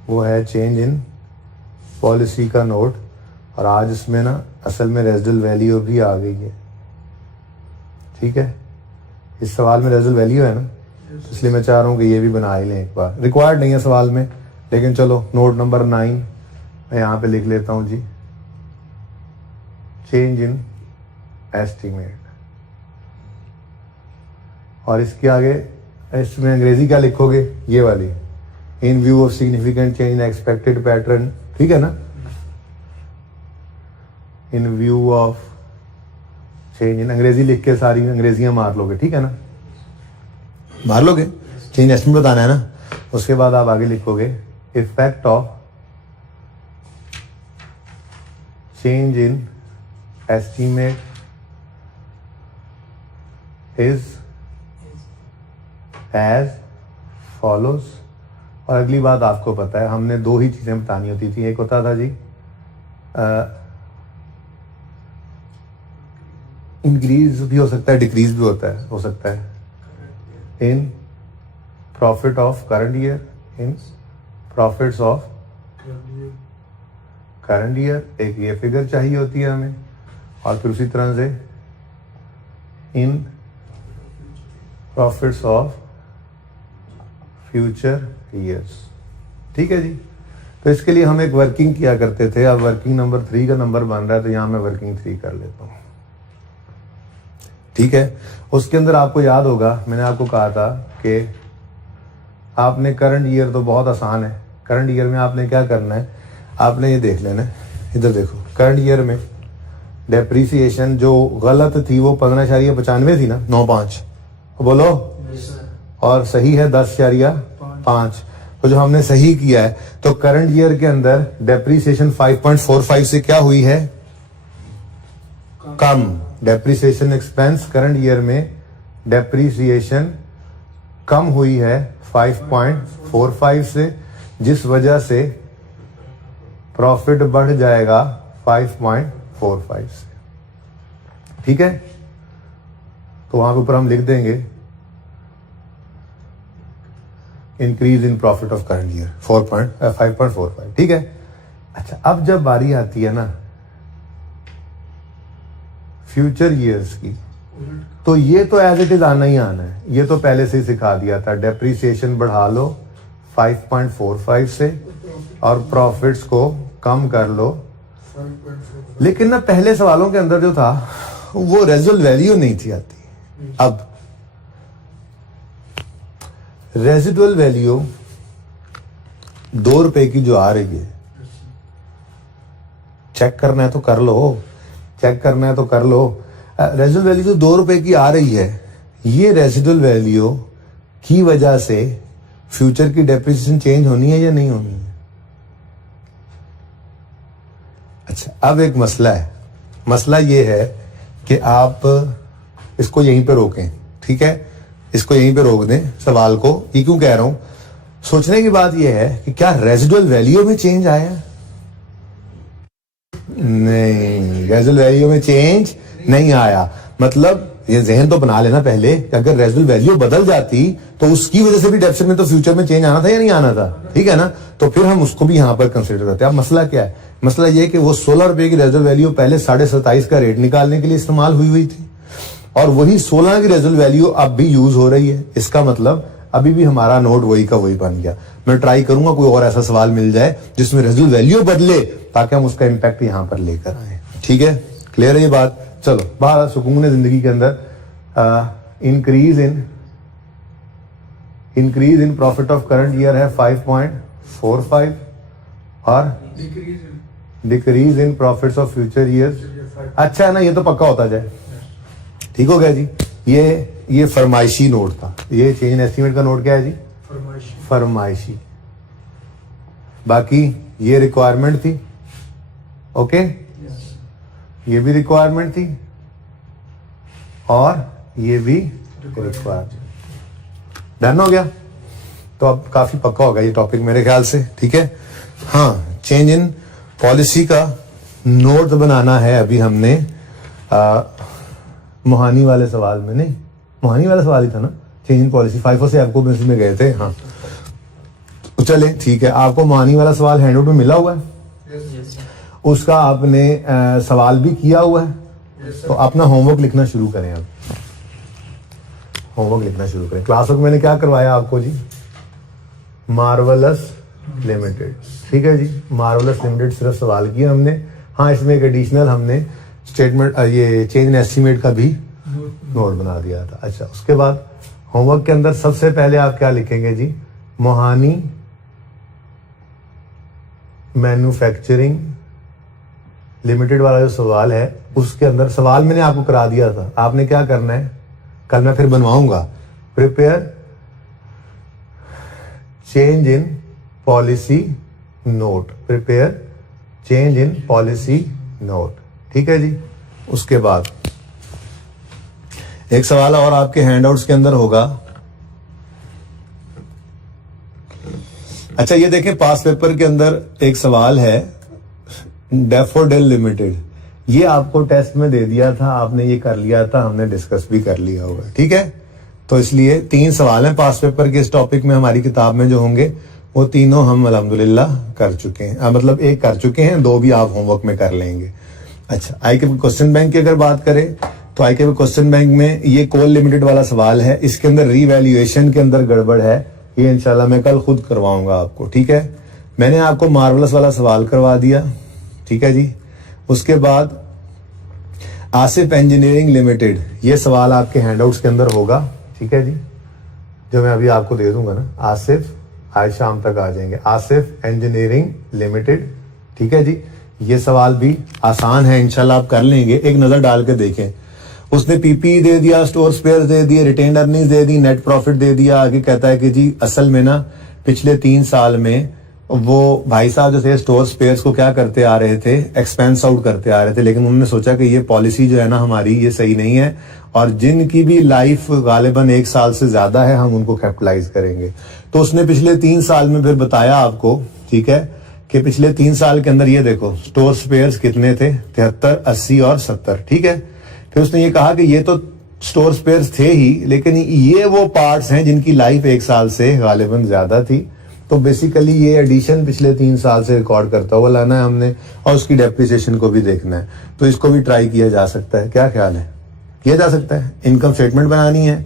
वो है चेंज इन पॉलिसी का नोट। और आज इसमें ना असल में रेजिडुअल वैल्यू भी आ गई है, ठीक है। इस सवाल में रेजिडुअल वैल्यू है ना, इसलिए मैं चाह रहा हूं कि ये भी बना ही लें एक बार। रिक्वायर्ड नहीं है सवाल में, लेकिन चलो नोट नंबर 9 मैं यहाँ पे लिख लेता हूँ जी, चेंज इन एस्टिमेट। और इसके आगे इसमें अंग्रेजी क्या लिखोगे? ये वाली, इन view of significant change in expected pattern, ठीक है ना। इन व्यू ऑफ चेंज इन, अंग्रेजी लिख के सारी अंग्रेजियां मार लोगे, ठीक है ना, मार लोगे। चेंज एस्टिमेट बताना है ना। उसके बाद आप आगे लिखोगे effect of change in estimate is as follows. और अगली बात आपको पता है, हमने दो ही चीजें बतानी होती थी। एक होता था जी इंक्रीज भी हो सकता है, डिक्रीज भी हो सकता है in profit of current year, in profits of current year, एक ये फिगर चाहिए होती है हमें। और फिर उसी तरह से इन प्रॉफिट्स ऑफ फ्यूचर ईयर्स, ठीक है जी। तो इसके लिए हम एक वर्किंग किया करते थे। अब वर्किंग नंबर 3 का नंबर बन रहा है तो यहां मैं वर्किंग 3 कर लेता हूं, ठीक है। उसके अंदर आपको याद होगा मैंने आपको कहा था कि आपने करंट ईयर, तो बहुत आसान है, करंट ईयर में आपने क्या करना है, आपने ये देख लेना है, इधर देखो, करंट ईयर में डेप्रीसिएशन जो गलत थी वो 15.95 थी ना, 95 बोलो, और सही है 10.5। तो जो हमने सही किया है, तो करंट ईयर के अंदर डेप्रीसिएशन 5.45 से क्या हुई है, कम। डेप्रीसिएशन एक्सपेंस करंट ईयर में डेप्रीसिएशन कम हुई है 5.45 से, जिस वजह से प्रॉफिट बढ़ जाएगा 5.45 से, ठीक है। तो वहां के ऊपर हम लिख देंगे increase in profit of current year 5.45, ठीक है। अच्छा, अब जब बारी आती है ना फ्यूचर ईयर्स की, तो ये तो एज इट इज आना ही आना है, ये तो पहले से ही सिखा दिया था। डेप्रीसिएशन बढ़ा लो 5.45 से और प्रॉफिट्स को कम कर लो। 5.4। लेकिन ना पहले सवालों के अंदर जो था वो रेजुअल वैल्यू नहीं थी आती। अब रेजिडुअल वैल्यू 2 रुपए की जो आ रही है, चेक करना है तो कर लो, चेक करना है तो कर लो। रेजिडुअल वैल्यू जो 2 रुपए की आ रही है, ये रेजिडुअल वैल्यू की वजह से फ्यूचर की डेप्रिसिएशन चेंज होनी है या नहीं होनी है। अच्छा, अब एक मसला है, मसला ये है कि आप इसको यहीं पे रोकें, ठीक है, इसको यहीं पे रोक दें सवाल को। ये क्यों कह रहा हूं, सोचने की बात यह है कि क्या रेजिडुअल वैल्यू में चेंज आया, नहीं, रेजिडुअल वैल्यू में चेंज नहीं आया। मतलब ये जहन तो बना लेना पहले कि अगर रेजिडुअल वैल्यू बदल जाती तो उसकी वजह से भी डेफिसिट में तो फ्यूचर में चेंज आना था या नहीं आना था, ठीक है ना। तो फिर हम उसको भी यहां पर कंसीडर करते हैं। अब मसला क्या है, मसला ये कि वो 16 रुपए की रेजिडुअल वैल्यू पहले 27.5 का रेट निकालने के लिए इस्तेमाल हुई थी, और वही 16 की रेजिडुअल वैल्यू अब भी यूज हो रही है। इसका मतलब अभी भी हमारा नोट वही का वही बन गया। मैं ट्राई करूंगा कोई और ऐसा सवाल मिल जाए जिसमें रेजिडुअल वैल्यू बदले, ताकि हम उसका इंपैक्ट यहां पर लेकर आए, ठीक है। क्लियर है ये बात। चलो, बाहर सुकून जिंदगी के अंदर increase in profit of current year है 5.45 और decrease in profits of future years. अच्छा है ना, ये तो पक्का होता जाए, ठीक हो गया जी। ये फरमाइशी नोट था, ये चेंज इन एस्टीमेट का नोट क्या है जी, फरमाइशी। बाकी ये रिक्वायरमेंट थी, ओके, ये भी रिक्वायरमेंट थी और ये भी रिक्वायरमेंट। डन हो गया। तो अब काफी पक्का होगा ये टॉपिक मेरे ख्याल से, ठीक है। हाँ, चेंज इन पॉलिसी का नोट बनाना है अभी हमने मोहानी वाले सवाल में, नहीं मोहानी वाला सवाल ही था ना, चेंज इन पॉलिसी 5 से आपको मैसेज में गए थे। हाँ, तो चले ठीक है, आपको मोहानी वाला सवाल हैंडआउट में मिला हुआ है, उसका आपने सवाल भी किया हुआ है। तो अपना होमवर्क लिखना शुरू करें। अब होमवर्क लिखना शुरू करें। क्लास वर्क मैंने क्या करवाया आपको जी, मार्वलस लिमिटेड, ठीक है जी, मार्वलस लिमिटेड सिर्फ सवाल किया हमने। हाँ, इसमें एक एडिशनल हमने स्टेटमेंट, ये चेंज इन एस्टीमेट का भी नोट बना दिया था। अच्छा, उसके बाद होमवर्क के अंदर सबसे पहले आप क्या लिखेंगे जी, मोहानी मैन्युफैक्चरिंग लिमिटेड वाला जो सवाल है, उसके अंदर सवाल मैंने आपको करा दिया था। आपने क्या करना है, कल मैं फिर बनवाऊंगा, prepare change in policy note, prepare change in policy note, ठीक है जी। उसके बाद एक सवाल और आपके हैंडआउट्स के अंदर होगा। अच्छा, ये देखें, पास पेपर के अंदर एक सवाल है, डैफोडिल लिमिटेड। ये आपको टेस्ट में दे दिया था, आपने ये कर लिया था, हमने डिस्कस भी कर लिया होगा, ठीक है। तो इसलिए 3 सवाल हैं पास पेपर के इस टॉपिक में, हमारी किताब में जो होंगे वो तीनों हम अल्हम्दुलिल्लाह कर चुके हैं। मतलब एक कर चुके हैं, 2 भी आप होमवर्क में कर लेंगे। अच्छा, आईके क्वेश्चन बैंक की अगर बात करें तो आईके क्वेश्चन बैंक में ये कोल लिमिटेड वाला सवाल है, इसके अंदर रीवैल्यूएशन के अंदर गड़बड़ है। ये इंशाल्लाह मैं कल खुद करवाऊंगा आपको, ठीक है। मैंने आपको मार्वलस वाला सवाल करवा दिया, ठीक है जी। उसके बाद आसिफ इंजीनियरिंग लिमिटेड, ये सवाल आपके हैंडआउट्स के अंदर होगा, ठीक है जी, जो मैं अभी आपको दे दूंगा ना। आसिफ आज शाम तक आ जाएंगे, आसिफ इंजीनियरिंग लिमिटेड, ठीक है जी। ये सवाल भी आसान है, इंशाल्लाह आप कर लेंगे, एक नजर डाल के देखें। उसने पीपी दे दिया, स्टोर स्पेयर दे दिए, रिटेन्ड अर्निंग्स दे दी, नेट प्रॉफिट दे दिया। आगे कहता है कि जी असल में ना पिछले 3 साल में वो भाई साहब जो थे स्टोर स्पेयर्स को क्या करते आ रहे थे, एक्सपेंस आउट करते आ रहे थे, लेकिन उन्होंने सोचा कि ये पॉलिसी जो है ना हमारी, ये सही नहीं है, और जिनकी भी लाइफ गालिबन 1 साल से ज्यादा है हम उनको कैपिटलाइज करेंगे। तो उसने पिछले 3 साल में फिर बताया आपको, ठीक है, कि पिछले 3 साल के अंदर ये देखो स्टोर स्पेयर्स कितने थे, 73, 80 और 70, ठीक है। फिर उसने ये कहा कि ये तो स्टोर स्पेयर्स थे ही, लेकिन ये वो पार्ट्स हैं जिनकी लाइफ 1 साल से गालिबन ज्यादा थी। तो बेसिकली ये एडिशन पिछले 3 साल से रिकॉर्ड करता हुआ लाना है हमने, और उसकी डेप्रिसिएशन को भी देखना है। तो इसको भी ट्राई किया जा सकता है, क्या ख्याल है? किया जा सकता है। इनकम स्टेटमेंट बनानी है,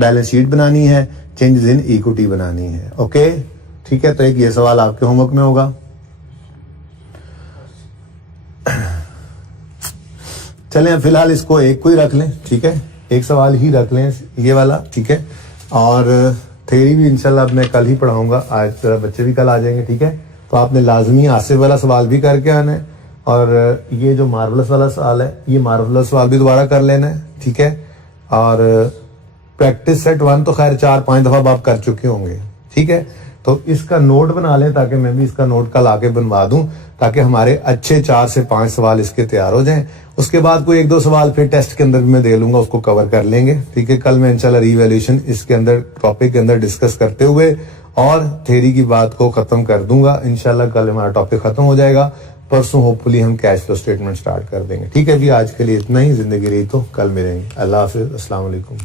बैलेंस शीट बनानी है, चेंजेस इन इक्विटी बनानी है, ओके, ठीक है। तो एक ये सवाल आपके होमवर्क में होगा। चलें फिलहाल इसको एक को ही रख लें, ठीक है, एक सवाल ही रख लें ये वाला, ठीक है। और थ्योरी भी इंशाल्लाह मैं कल ही पढ़ाऊंगा, आज जरा बच्चे भी कल आ जाएंगे, ठीक है। तो आपने लाजमी आसिफ वाला सवाल भी करके आना है, और ये जो मार्वलस वाला सवाल है, ये मार्वलस सवाल भी दोबारा कर लेना है, ठीक है। और प्रैक्टिस सेट 1 तो खैर 4-5 दफा आप कर चुके होंगे, ठीक है। तो इसका नोट बना लें ताकि मैं भी इसका नोट कल आके बनवा दूं, ताकि हमारे अच्छे 4 से 5 सवाल इसके तैयार हो जाएं। उसके बाद कोई 1-2 सवाल फिर टेस्ट के अंदर भी मैं दे लूंगा, उसको कवर कर लेंगे, ठीक है। कल मैं इंशाल्लाह रीवैल्यूएशन इसके अंदर टॉपिक के अंदर डिस्कस करते हुए और थ्योरी की बात को खत्म कर दूंगा इंशाल्लाह। कल हमारा टॉपिक खत्म हो जाएगा, परसों होपफुली हम कैश फ्लो स्टेटमेंट स्टार्ट कर देंगे, ठीक है। भी आज के लिए इतना ही, जिंदगी रही तो कल मिलेंगे। अल्लाह हाफिज, अस्सलाम वालेकुम।